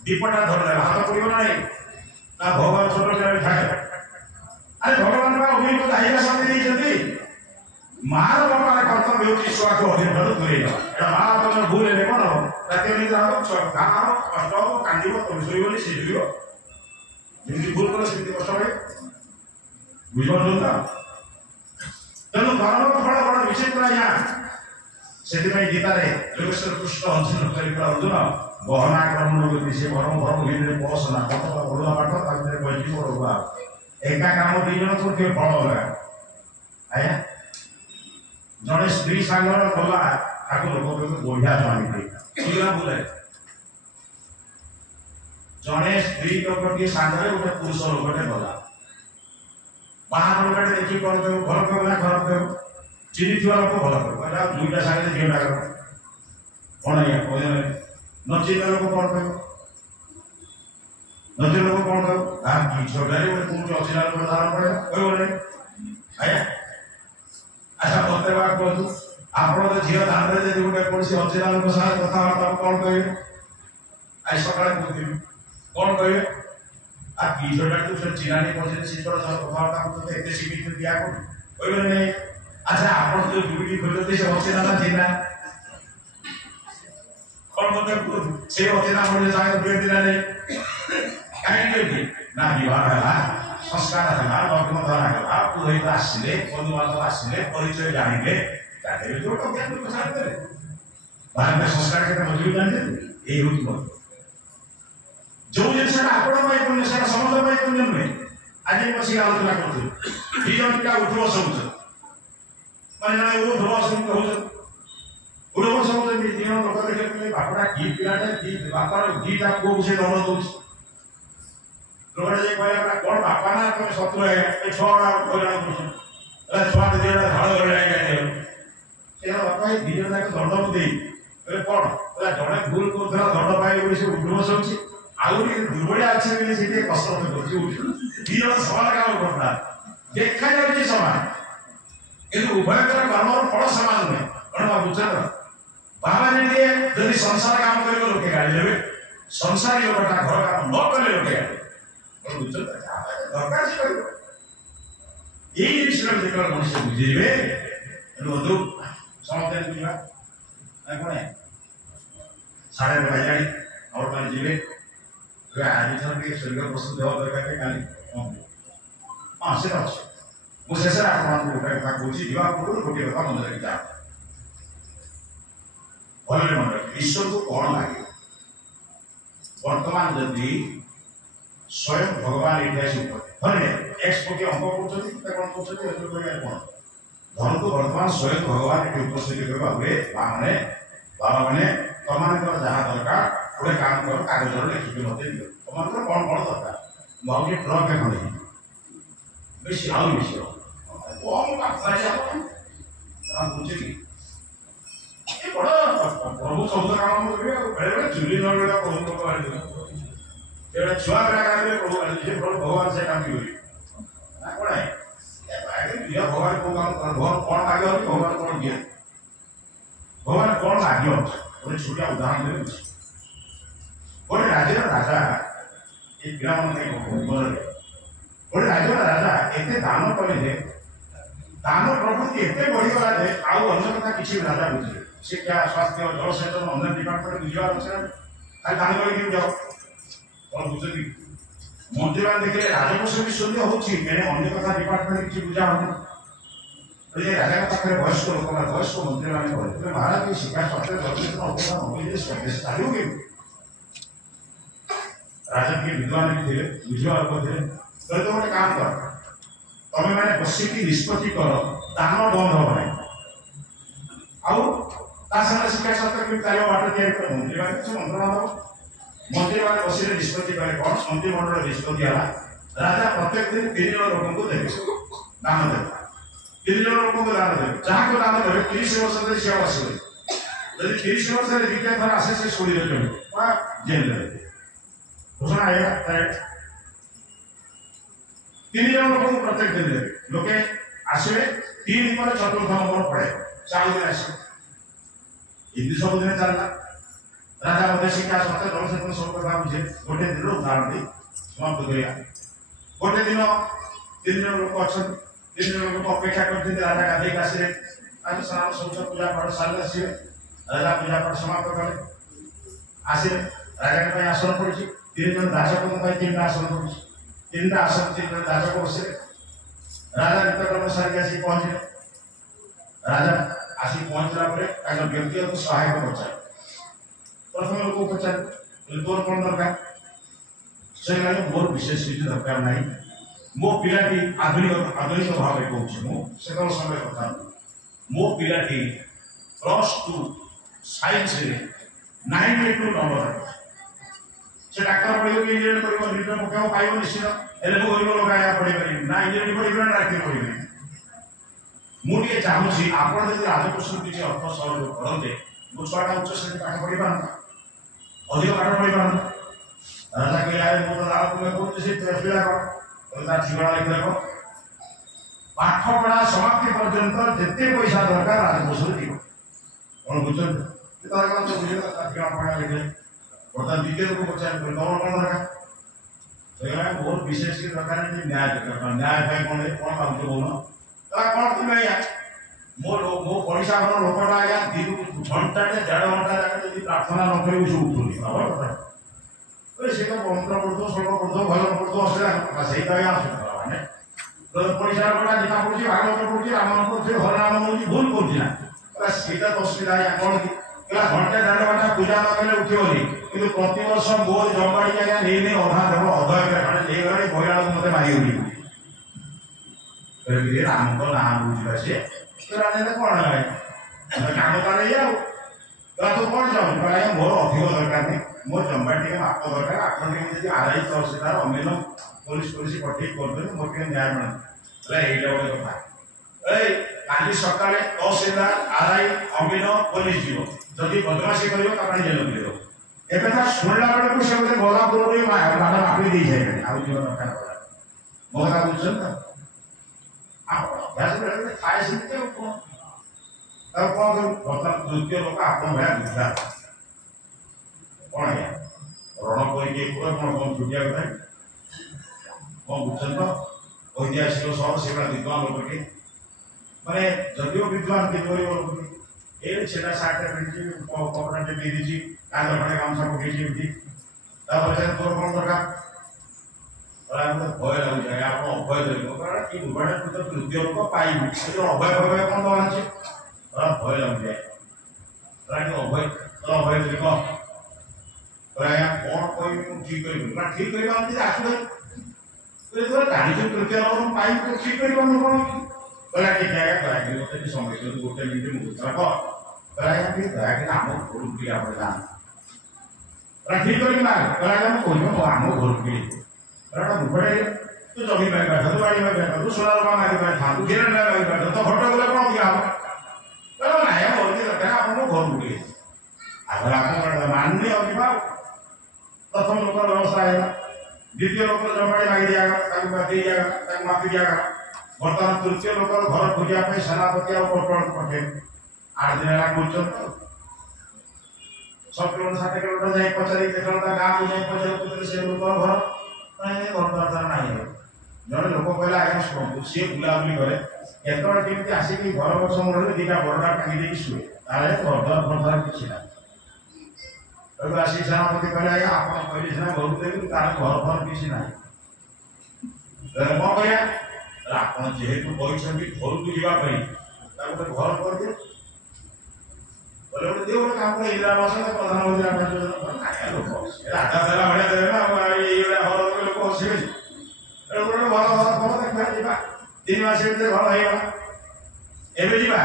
दीपटा धरले हाथ पड़िबो नाही ना भगवान छोट पिला ठाए अरे भगवान बा उही को दाहिला शांति दैछथि मार बापार कर्तव्य होची छुआ को अधीन दूरे जा एटा मां बापा भूल हेले कोन राति निद्रा हो छुआ गाँव कष्ट हो कांदिबो तुम सोइबो से जुइबो जेमती भूल करो सेमती कष्ट होय बुझिबो तो तेणु कर्म फल बड़ विचित्र या सेतिपई गीतारे योगेश्वर कृष्ण अर्जुन करिकला अर्जुन गहना कर्म गति से भरम भरम भिତରେ पसना कत बडुआ पाठ ता भिତରେ बैठी बडुआ एका काम दुई जन को के फल होला आया जड़े स्त्री सांगर गला ताको लोक के बढ़िया स्वामी थे किला बोले जड़े स्त्री लोक के सांगरे गोटे पुरुष लोकटे गला बाहर लोकटे देखि कर दे घर को ना घर दे चिनी थुआ लोक भल कर कहला दुईटा सांगे जीवटा कर कोन या कोन नची लोक कोन दे नची लोक कोन दे आ की छोटारे गोटे पुरुष अचिला लोक धारण पड़े कोई बोले आया अच्छा बोलते बात कहतु आपण तो झियो दान रे जे गोटे कोनसी अचिला लोक साथ कथा वार्ता कोन कहबे आई सकाळे कहथि कोन कहबे आ की छोटा तू से चिरानी पछे से छोटा सा कथा वार्ता तो एते सीमित दिया को कहबे नै अच्छा आपण जो ड्यूटी खोलते से अचिला ना जिना कोन बोलते से अचिला मोरे जाय दे दिला नै काई के ना विवाह हला संस्कार हला लग्न धरा हला पुरोहित आसिले बंधु बांधव आसिले परिचय जानिले ताके जो तो ज्ञान को साथे बाहर में संस्कार के मजबूत जानते ए होती बात जो जिनसे आपण में पुण्य से समझ में पुण्य में आज बसी आलोचना करते जीवन का उठो समझ माने उठो समझ कहू उठो समझ में जीवन लोक देखे बापड़ा की पिलाटे की बापार गीता को से दौड़ दउछ लोगड़े जे कहला कोन बापा ना तुम शत्रु है ए छोड़ा कोला अरे छोड़ दे रे झाड़ रे आगे ए बापा ए दिनो ना दंड दे ए कोन अरे जणे भूल करथला दंड पाई बोली से उठो समझ आउरी दुबड़े আছে বলে সেটা কষ্ট হতে করছি দিন সমান কাম করতা দেখা যাচ্ছে সমান কিন্তু উভয়কর কর্মর ফল সমান নয় কোন বুঝছ বাবা যদি যদি সংসার কাম করিব লোকে গালি দেবে সংসারী লোকটা ঘর কাম ন কলে লোকে গালি কোন বুঝছ দরকার আছে করিব এই জিনিসটা যেটা মানুষ বুঝিবে বন্ধু সমাধান বুঝবা না কোন সাড়ে বাজারি और मान जीवे वे आज थन के स्वर्ग प्रस्तुत देवा दरकार के काली हां से बात मुझे सर आपण को उठा का कोची जीवा को गोटे कथा मन रखि जा भले मन रखि ईश्वर को कोन लागे वर्तमान यदि स्वयं भगवान इतिहास ऊपर भले एक्स के अंक करछथि त कोन करछथि एतो करिया कोन धन को वर्तमान स्वयं भगवान के उपस्थित करबा हुए माने बाबा माने तमानकर जहाँ दरकार गोटे काम कर कागज लिखिक मत दियो तमानकर कौन कौन दरकार मुझे ट्रक खंडे बेसी आउ बेसी कम बुझे कि ये बड़ा प्रभु शब्द काम करिए बेले बेले चुली न बेला प्रभु को मार ये छुआ बेला काम प्रभु जे प्रभु भगवान से काम करी ना कोन है ये बागे दिया भगवान को काम कर भगवान कौन मागे भगवान कौन दिए भगवान कौन मागे गोटे छोटिया उदाहरण देवे गोटे राज्य राजा ये पिला गोटे राज्य राजा एते दान कले दान प्रवृत्ति एते बढ़ीगला जे आउ अन्य कथा किसी राजा बुझे शिक्षा स्वास्थ्य जलसेचन अन्य डिपार्टमेंट बुझार अच्छे खाली दान कर जाओ कौन बुझे मंत्री मान देखिए राजकोष भी शून्य होची अन्य कथा डिपार्टमेंट किसी बुझा हो ये राजा का पाखरे वयस्क लोक वयस्क मंत्री माने कहले महाराज की शिक्षा स्वास्थ्य जलसेचन अवधान होई स्वदेश चालू के राजा के विद्वान भी थे बुझवा को थे तो गोटे काम कर तमे माने बसिकी निष्पत्ति कर दान बंद हो नहीं आउ ता संगे शिक्षा स्वास्थ्य के चालू बाटे तैयार कर मंत्री माने से मंत्री माने बसिले निष्पत्ति करे कोन मंत्री मंडल निष्पत्ति हला राजा प्रत्येक दिन 3 जन लोगों को देबे दान देबे 3 जन लोगों को दान देबे जहां को दान देबे 30 वर्ष तक सेवा आसीबे यदि 30 वर्ष रे विद्या थरा आसे से छोड़ी देबे जेल देबे घोषणा आएगा 3 जन लोक प्रत्येक दिन लोके आसवे 3 पर चतुर्थ नंबर पड़े 4 दिन आस सब दिन चलना राजा मध्य शिक्षा सत्य जनसचेतन सब कथा बुझे गोटे दिन उदाहरण दी समाप्त करिया गोटे दिन 3 जन लोक अच्छा 3 जन लोक अपेक्षा करते राजा गाधे आसवे आज स्नान शौच पूजा पाठ सारे आसवे राजा पूजा पाठ समाप्त कले आसवे राजा के आसन पड़ी 3 जन दासक 3टा आसन पड़ी 3टा आसन 3 जन दासक बसे राजा निकटवर्ती सारी आसी पहुंचे राजा आसी पहुंचला पर व्यक्तिगत सहायक पचार प्रथम लोक पचार तोर कौन दरकार से मोर विशेष किसी दरकार ना मो पिलाटी आधुनिक भाव कहूँ से समय कथा मो पिलाटी +2 साइंस 92 नंबर से डाक्टर पढ़ो कि इंजीनियर कर रिटर्न पकाओ पाइब निश्चित हेल्ले मो गरीब लोक आया पढ़ी पारि ना इंजीनियर पढ़ी ना डाक्टर पढ़ी मुझे चाहूँगी आप राजकोष किसी अर्थ सहयोग करते मो छुआटा उच्च श्रेणी पाठ पढ़ी पारता अधिक पाठ पढ़ी पारता राजा कहे मो तो लाभ तुम्हें कौन से ठिका लिखा पाठ पढ़ा समाप्ति पर्यंत जिते पैसा दरकार राजकोष कौन बुझे पढ़ा लिखे बर्तमान द्वितीय लोग पचार तुम कौन दरकार मोर विशेष दरकार न्याय दरकार न्याय कौन कौन भाव कौन कौन तुम आज्ञा मो पड़शा घर लोकटा आज्ञा दिन घंटा 1.5 घंटा जब प्रार्थना न कर उठुनी सी तो मंत्र पढ़ो श्लोक पढ़ो भजन पढ़ो असुविधा से मैंने पड़शा लोकटा गीता पढ़ी भागवत पढ़ी रामायण पढ़ी हरनाम पढ़ी भूल करना सीटा तो असुविधा आज्ञा कौन कि घंटे 1.5 घंटा पूजा न कले उठिबनी कि प्रति वर्ष मोर जमाड़ी आज्ञा नहीं अधा देव अधय नहीं महिला मत मारी राम को नाम बुझा सी राजा कौन है काम कर तो कौन चाहूँ मोर अधिक दरकार नहीं मोर जमाटी माप दरकार आप आरआई तहसीलदार अमीन पुलिस पठे करदे मोर न्याय मिले यहाँ गोटे कथा काली सका तहसीलदार आरआई अमीन पुलिस जीव जदि बदमाशी कर जेल मिले एवं शुणला बेलू से गोटे गलापुर मैडम आपी दे जाए आउ दरकार मो कथा बुझे अभ्यास बेले खाए सेमती कौन बर्तमान द्वितीय लोक आप भाया बुझा कौन आज्ञा रण करके कौन कौन छुटिया कथा कौन बुझे तो ऐतिहासिक सहर से विद्वान लोक के माने जदिव विद्वान के गरीब लोक ये छेड़ा सार्ट पिंधि कपड़ा पिंधि कांध खड़े गामछा पकई तोर कौन दरकार भय लगे आप अभय कि तृतीय लोक पाइबू अभय भय कौन बांधे भय लग जाए अभय तो अभय कह आज्ञा कौन कह ठीक कर ठीक कर आसू जानी तृतीय लोक पाइबू तो ठीक कर कौन ठीक है समय गोटे मिनट मुझे कह आज्ञा दयाक आम घर बुला ठीक कर आम घर बुले तू जमी पाई पाठ तू बाड़ी पाई पाठ तू सोना रूपा मारी पाठ तू घेर मारी पाठ तो भट्ट गले कौन दिया हम ना मोदी दरकार आप घर बुले आगे आप मान्य अभिभाव प्रथम लोक व्यवस्था है द्वितीय लोक जमाड़ी मागी दिगला माफी दिगला बर्तमान तृतीय लोक घर खोजा सेनापति और पटे 8 दिन है सब किलोमीटर 60 किलोमीटर जाए पचारि गाँव को जाए पचार से लोक घर घर ना जड़े लोक कहला आज्ञा शुणु सी बुलाबुली करे केमी आसिक घर बस मुड़े 2टा बरडा टांगी शुए तार घर किसी ना आसिक सेनापति कहले आज्ञा आप कहले सीना घर देवी तार घर घर किसी ना कौन कह आप जेहेतु कहते घर को जावाई गोटे घर कर दिए बोले गोटे दिए गोटे काम इंदिरा आवास प्रधानमंत्री आवास योजना लोक राजा देला भाया देवे ना ये लोक हसवे गोटे भल घर कर देखा जा 3 मास भर होगा एवं जा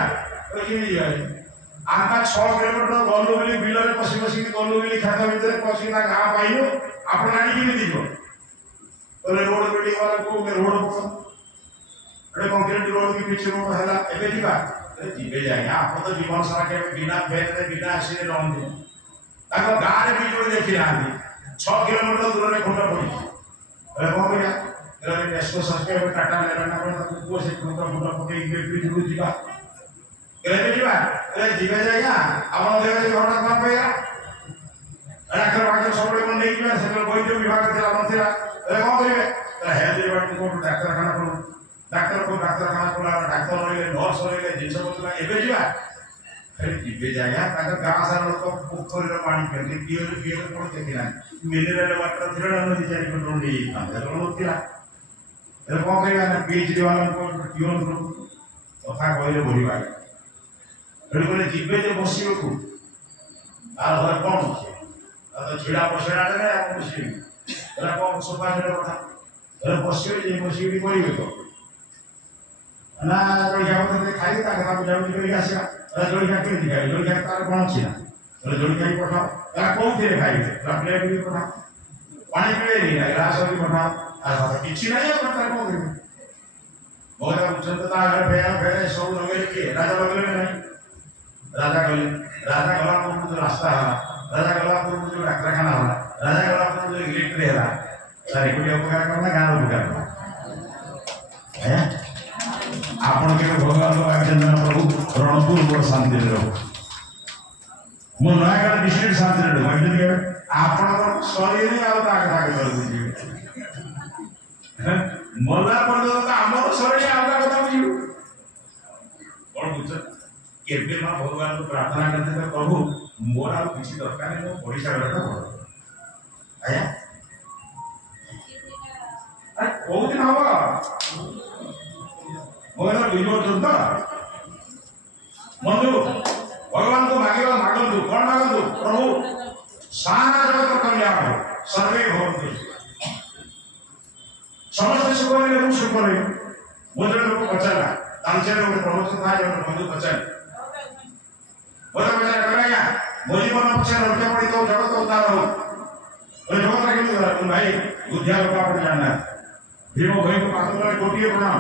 आम 6 किलोमीटर गलु बोली बिल में पशि पशिक गलु बोली खेत भितर पशिक गाँ पाइबू आप कमी जीव रोड बिल्डिंग वाला को रोड गोटे कंक्रीट रोड की पिच रोड है एवं जा जीवे जाए आप तो जीवन सारा के बिना बेद बिना एक्सीडेंट रहते गाँव में भी जो देखी ना 6 किलोमीटर दूर में खुंटा पड़ी अरे कौन भैया अरे इसको सस्ते में टाटा ले लेना पड़ता को से खुंटा खुंटा पके के पीठ को जीवा अरे जीवा अरे जीवा जाएगा अपन देवे घोड़ा कौन भैया अरे अगर वाक्य सबले मन नहीं जीवा से वैद्य विभाग से लाभ से अरे कौन करिवे अरे हेल्थ डिपार्टमेंट को डॉक्टर खाना को डॉक्टर खाना को डॉक्टर होइले नर्स होइले जिंस बोलला एबे जीवा अरे जीवे जाएगा ताका गां सारा लोक पोखरी रे पानी पीते कियो कोन देखिना मिनरल वाटर थिरडा नदी चारि को रोंडी अंदर होतिला अरे कौन करिवे ना पीएचडी वाला को ट्यून को कथा कहले बोलिबा अरे कोने जीवे जे बसियो को आ घर कोन छै आ तो छिड़ा पछड़ा रे आ बसियो अरे कौन सोफा रे कथा अरे बसियो जे बसियो कोइबे तो ना तो जावते खाई ता कथा बुझाबुझी करी आसिया अरे जोड़ी खा के दिखाई जोड़ी खा तार कोन छी ना अरे जोड़ी खाई पठाओ अरे कौन थे खाई प्लेट भी पठाओ पानी पीवे नहीं ग्लास भी पठाओ अरे किछि नहीं है पता कौन करे बहुत जनता अगर फेरा फेरे सब लगे के राजा लगे नहीं राजा गलापुर जो रास्ता है राजा गलापुर जो डाक्तरखाना है राजा गलापुर जो इलेक्ट्रिक है सारे को उपकार करना गांव उपकार करना है आपण के भगवान को आचरण प्रभु रणपुर को शांति रे मो नयागढ़ डिस्ट्रिक्ट शांति रे मतलब के आपण शरीर ने आउ ताक ताक कर बुझी मोला पर्यंत हमर शरीर आउ ताक कथा बुझी कोन बुझ केबे मा भगवान को प्रार्थना करते तो प्रभु मोर आउ किछि दरकार नै ओडिसा रटा बोल आया अरे बहुत दिन हवा भगवान विजय जुद्ध बंधु भगवान को मांगे मांगतु कौन मांगतु प्रभु सारा जगत कल्याण सर्वे भवन्तु समस्त सुख ले हम सुख ले मुझे लोग पचाला तांचे लोग प्रवचन था जो बंधु पचाल बोला बचा कराया मोजी मन पचाल लड़के पड़ी तो जगत उद्धार हो और जगत के लिए तुम भाई बुद्धिया लोग आप जानना भीम भाई को पात्र कोटिए प्रणाम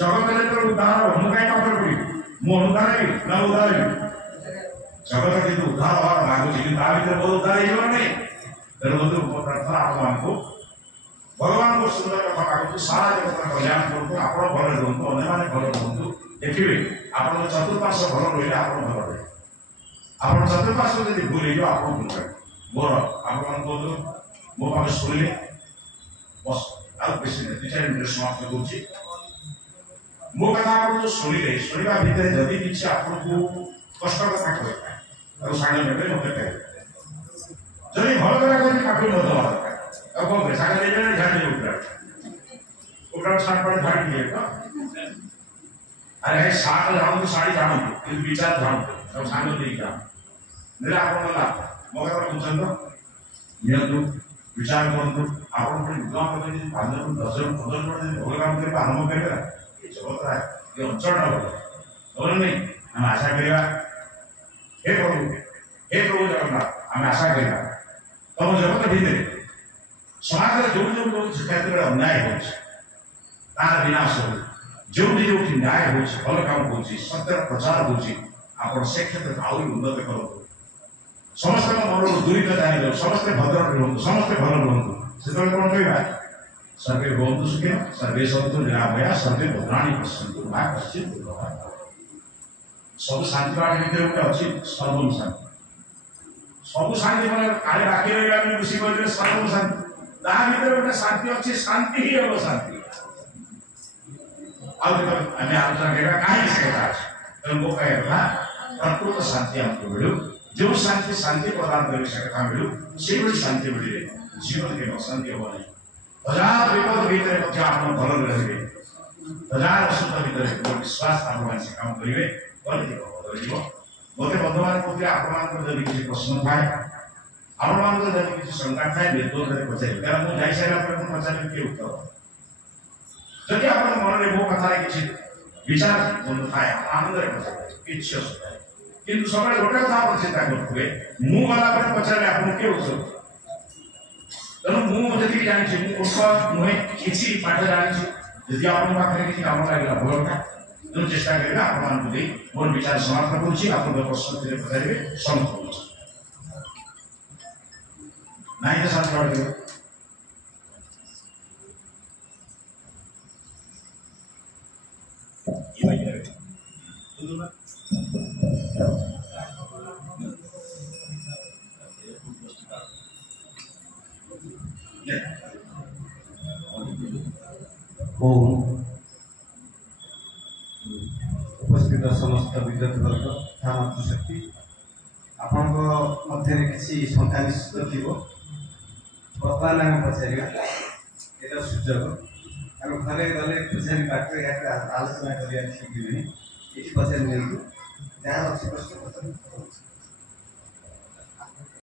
जगत क्षेत्र उद्धार हो मुकाई पात्र पड़ी मु उद्धार ना उद्धार जगत के उद्धार और मांगो जी ता भीतर बहुत उद्धार ही नहीं तेरे बंधु प्रार्थना आह्वान को भगवान को सुंदर कथा कहू सारा जगत का कल्याण करतो आपण भले रहंतु अन्य माने भले रहंतु देखिबे आपण चतुर्पार्श्व भल रहिले आपण भल रहे आपण चतुर्पार्श्व यदि भूल हो आपण भूल रहे मोर आपण को मो पास सुनले बस आ बेसी नहीं 2-4 मिनिट समाप्त करूची मो कथा आपण सुनिले सुनिबा भितर जदि किछि आपण को कष्ट कथा कहता और सागे नेबे मते कहे जदि भल करा कोइ काटू न दवा अब कौन के सागे ले झाड़ी उठा छाट पड़े झाड़ी दिए तो अरे साग जाऊं साड़ी जाऊं इन विचार जाऊं सब सागे नहीं जा मेरा आपण ला मो कथा पूछन तो नियंतु विचार करंतु आपण को गांव में 5 10 15 भगवान के आरंभ करेगा ये जगत है ये अंचल बोल नहीं हम आशा करिया हे प्रभु जगन्नाथ हम आशा करिया तब जगत भीतर समाज रे जो लोग शिकायत रे अन्याय हो तार विनाश हो जो न्याय हो भल काम हो सत्य प्रचार हो आपण से क्षेत्र आउ उन्नत करो समस्त मन दूरीटा जान समस्त भद्र रुहतु समस्त भल रुहतु से कौन कहवा सर्वे भवन्तु सुखिनः सर्वे सन्तु निरामया सर्वे भद्राणि पश्यन्तु मा कश्चित् दुर्गतः सब शांति पाठ भीतर गोटे अच्छी सर्वम शांति सब शांति माने काले बाकी रही आम खुशी कर सर्वम शांति ता भीतर गोटे शांति अच्छी शांति ही हम शांति आउ आम आलोचना करा कहीं से कथा अच्छे मो कहला प्रकृत शांति हमको मिलू जो शांति शांति प्रदान कर कथा मिलू से शांति मिले जीवन के अशांति हो नहीं हजार विपद भीतर आप भल रहे हजार असुख भीतर विश्वास आप काम करेंगे मत बंधुमान प्रति आपड़ी किसी प्रश्न थाए आपड़ी किसी शंका थाए निर्द्वंद पचारे कारण मुझे जाई सारा पचारे किए उत्तर जदि आप मन में मो कथा किसी विचार बंधु थाए आनंद पचारे किसी असुविधा किंतु सब गोटे कथा आप चिंता करेंगे मु गला पचारे आपको किए उत्तर तेणु मुझे जानी मुझे किसी पाठ जानी यदि आप किसी काम लगे भल था तेणु चेष्टा करेंगे आप मोर विचार समाप्त करुँच आप प्रश्न पचारे समस्त ନାଇଁ ସାର୍ ପଡ଼ିବ उपस्थित समस्त विद्युत वर्ग तथा मातृशक्ति आपण मध्य किसी शंका निश्चित थी बर्तमान आम पचार ये सुजोग आम घरे गले पचारि बाटे आलोचना करवा ठीक ये पचारि जहाँ अच्छी प्रश्न पचार।